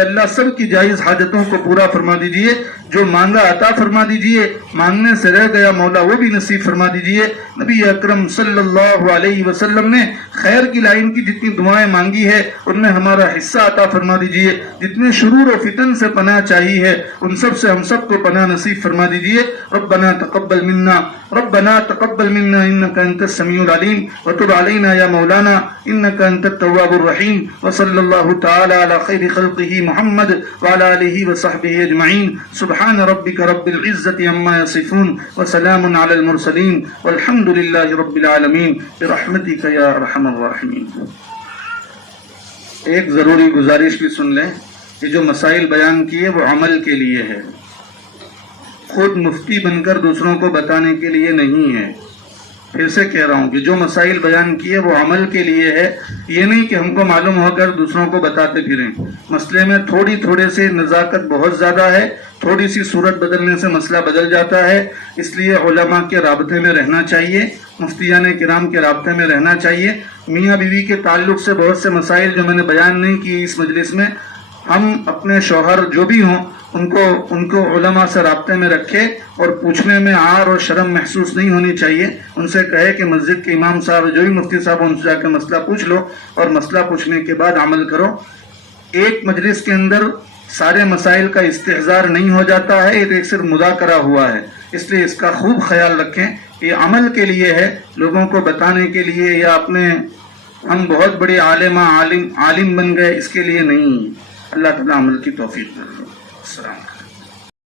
اللہ سب کی جائز حاجتوں کو پورا فرما دیجئے، جو مانگا عطا فرما دیجئے، مانگنے سے رہ گیا مولا وہ بھی نصیب فرما دیجئے۔ نبی اکرم صلی اللہ علیہ وسلم نے خیر کی لائن کی جتنی دعائیں مانگی ہے ان میں ہمارا حصہ عطا فرما دیجئے، جتنے شرور و فتن سے پناہ چاہیے ہے ان سب سے ہم سب کو پناہ نصیب فرما دیجئے۔ ربنا تقبل منا انك انت السميع العليم وتب علينا يا مولانا انك انت التواب الرحيم، وصلى الله تعالى على خير خلقه محمد وعلى آله وصحبه اجمعين، سبحان ربك رب العزة عما يصفون وسلام على المرسلين والحمد لله رب العالمين برحمتك يا ارحم الراحمین۔ ایک ضروری گزارش بھی سن لیں کہ جو مسائل بیان کیے وہ عمل کے لیے ہے، خود مفتی بن کر دوسروں کو بتانے کے لیے نہیں ہے۔ پھر سے کہہ رہا ہوں کہ جو مسائل بیان کیے وہ عمل کے لیے ہے، یہ نہیں کہ ہم کو معلوم ہو کر دوسروں کو بتاتے پھریں۔ مسئلے میں تھوڑے سے نزاکت بہت زیادہ ہے، تھوڑی سی صورت بدلنے سے مسئلہ بدل جاتا ہے، اس لیے علماء کے رابطے میں رہنا چاہیے، مفتیان کرام کے رابطے میں رہنا چاہیے۔ میاں بیوی کے تعلق سے بہت سے مسائل جو میں نے بیان نہیں کیے اس مجلس میں، ہم اپنے شوہر جو بھی ہوں ان کو علماء سے رابطے میں رکھے اور پوچھنے میں عار اور شرم محسوس نہیں ہونی چاہیے۔ ان سے کہے کہ مسجد کے امام صاحب جو بھی مفتی صاحب ان سے جا کے مسئلہ پوچھ لو، اور مسئلہ پوچھنے کے بعد عمل کرو۔ ایک مجلس کے اندر سارے مسائل کا استحضار نہیں ہو جاتا ہے، ایک صرف مذاکرہ ہوا ہے، اس لیے اس کا خوب خیال رکھیں۔ یہ عمل کے لیے ہے، لوگوں کو بتانے کے لیے یا اپنے ہم بہت بڑے عالم بن گئے اس کے لیے نہیں۔ اللہ تعالیٰ عمل کی توفیق دے۔ السلام علیکم۔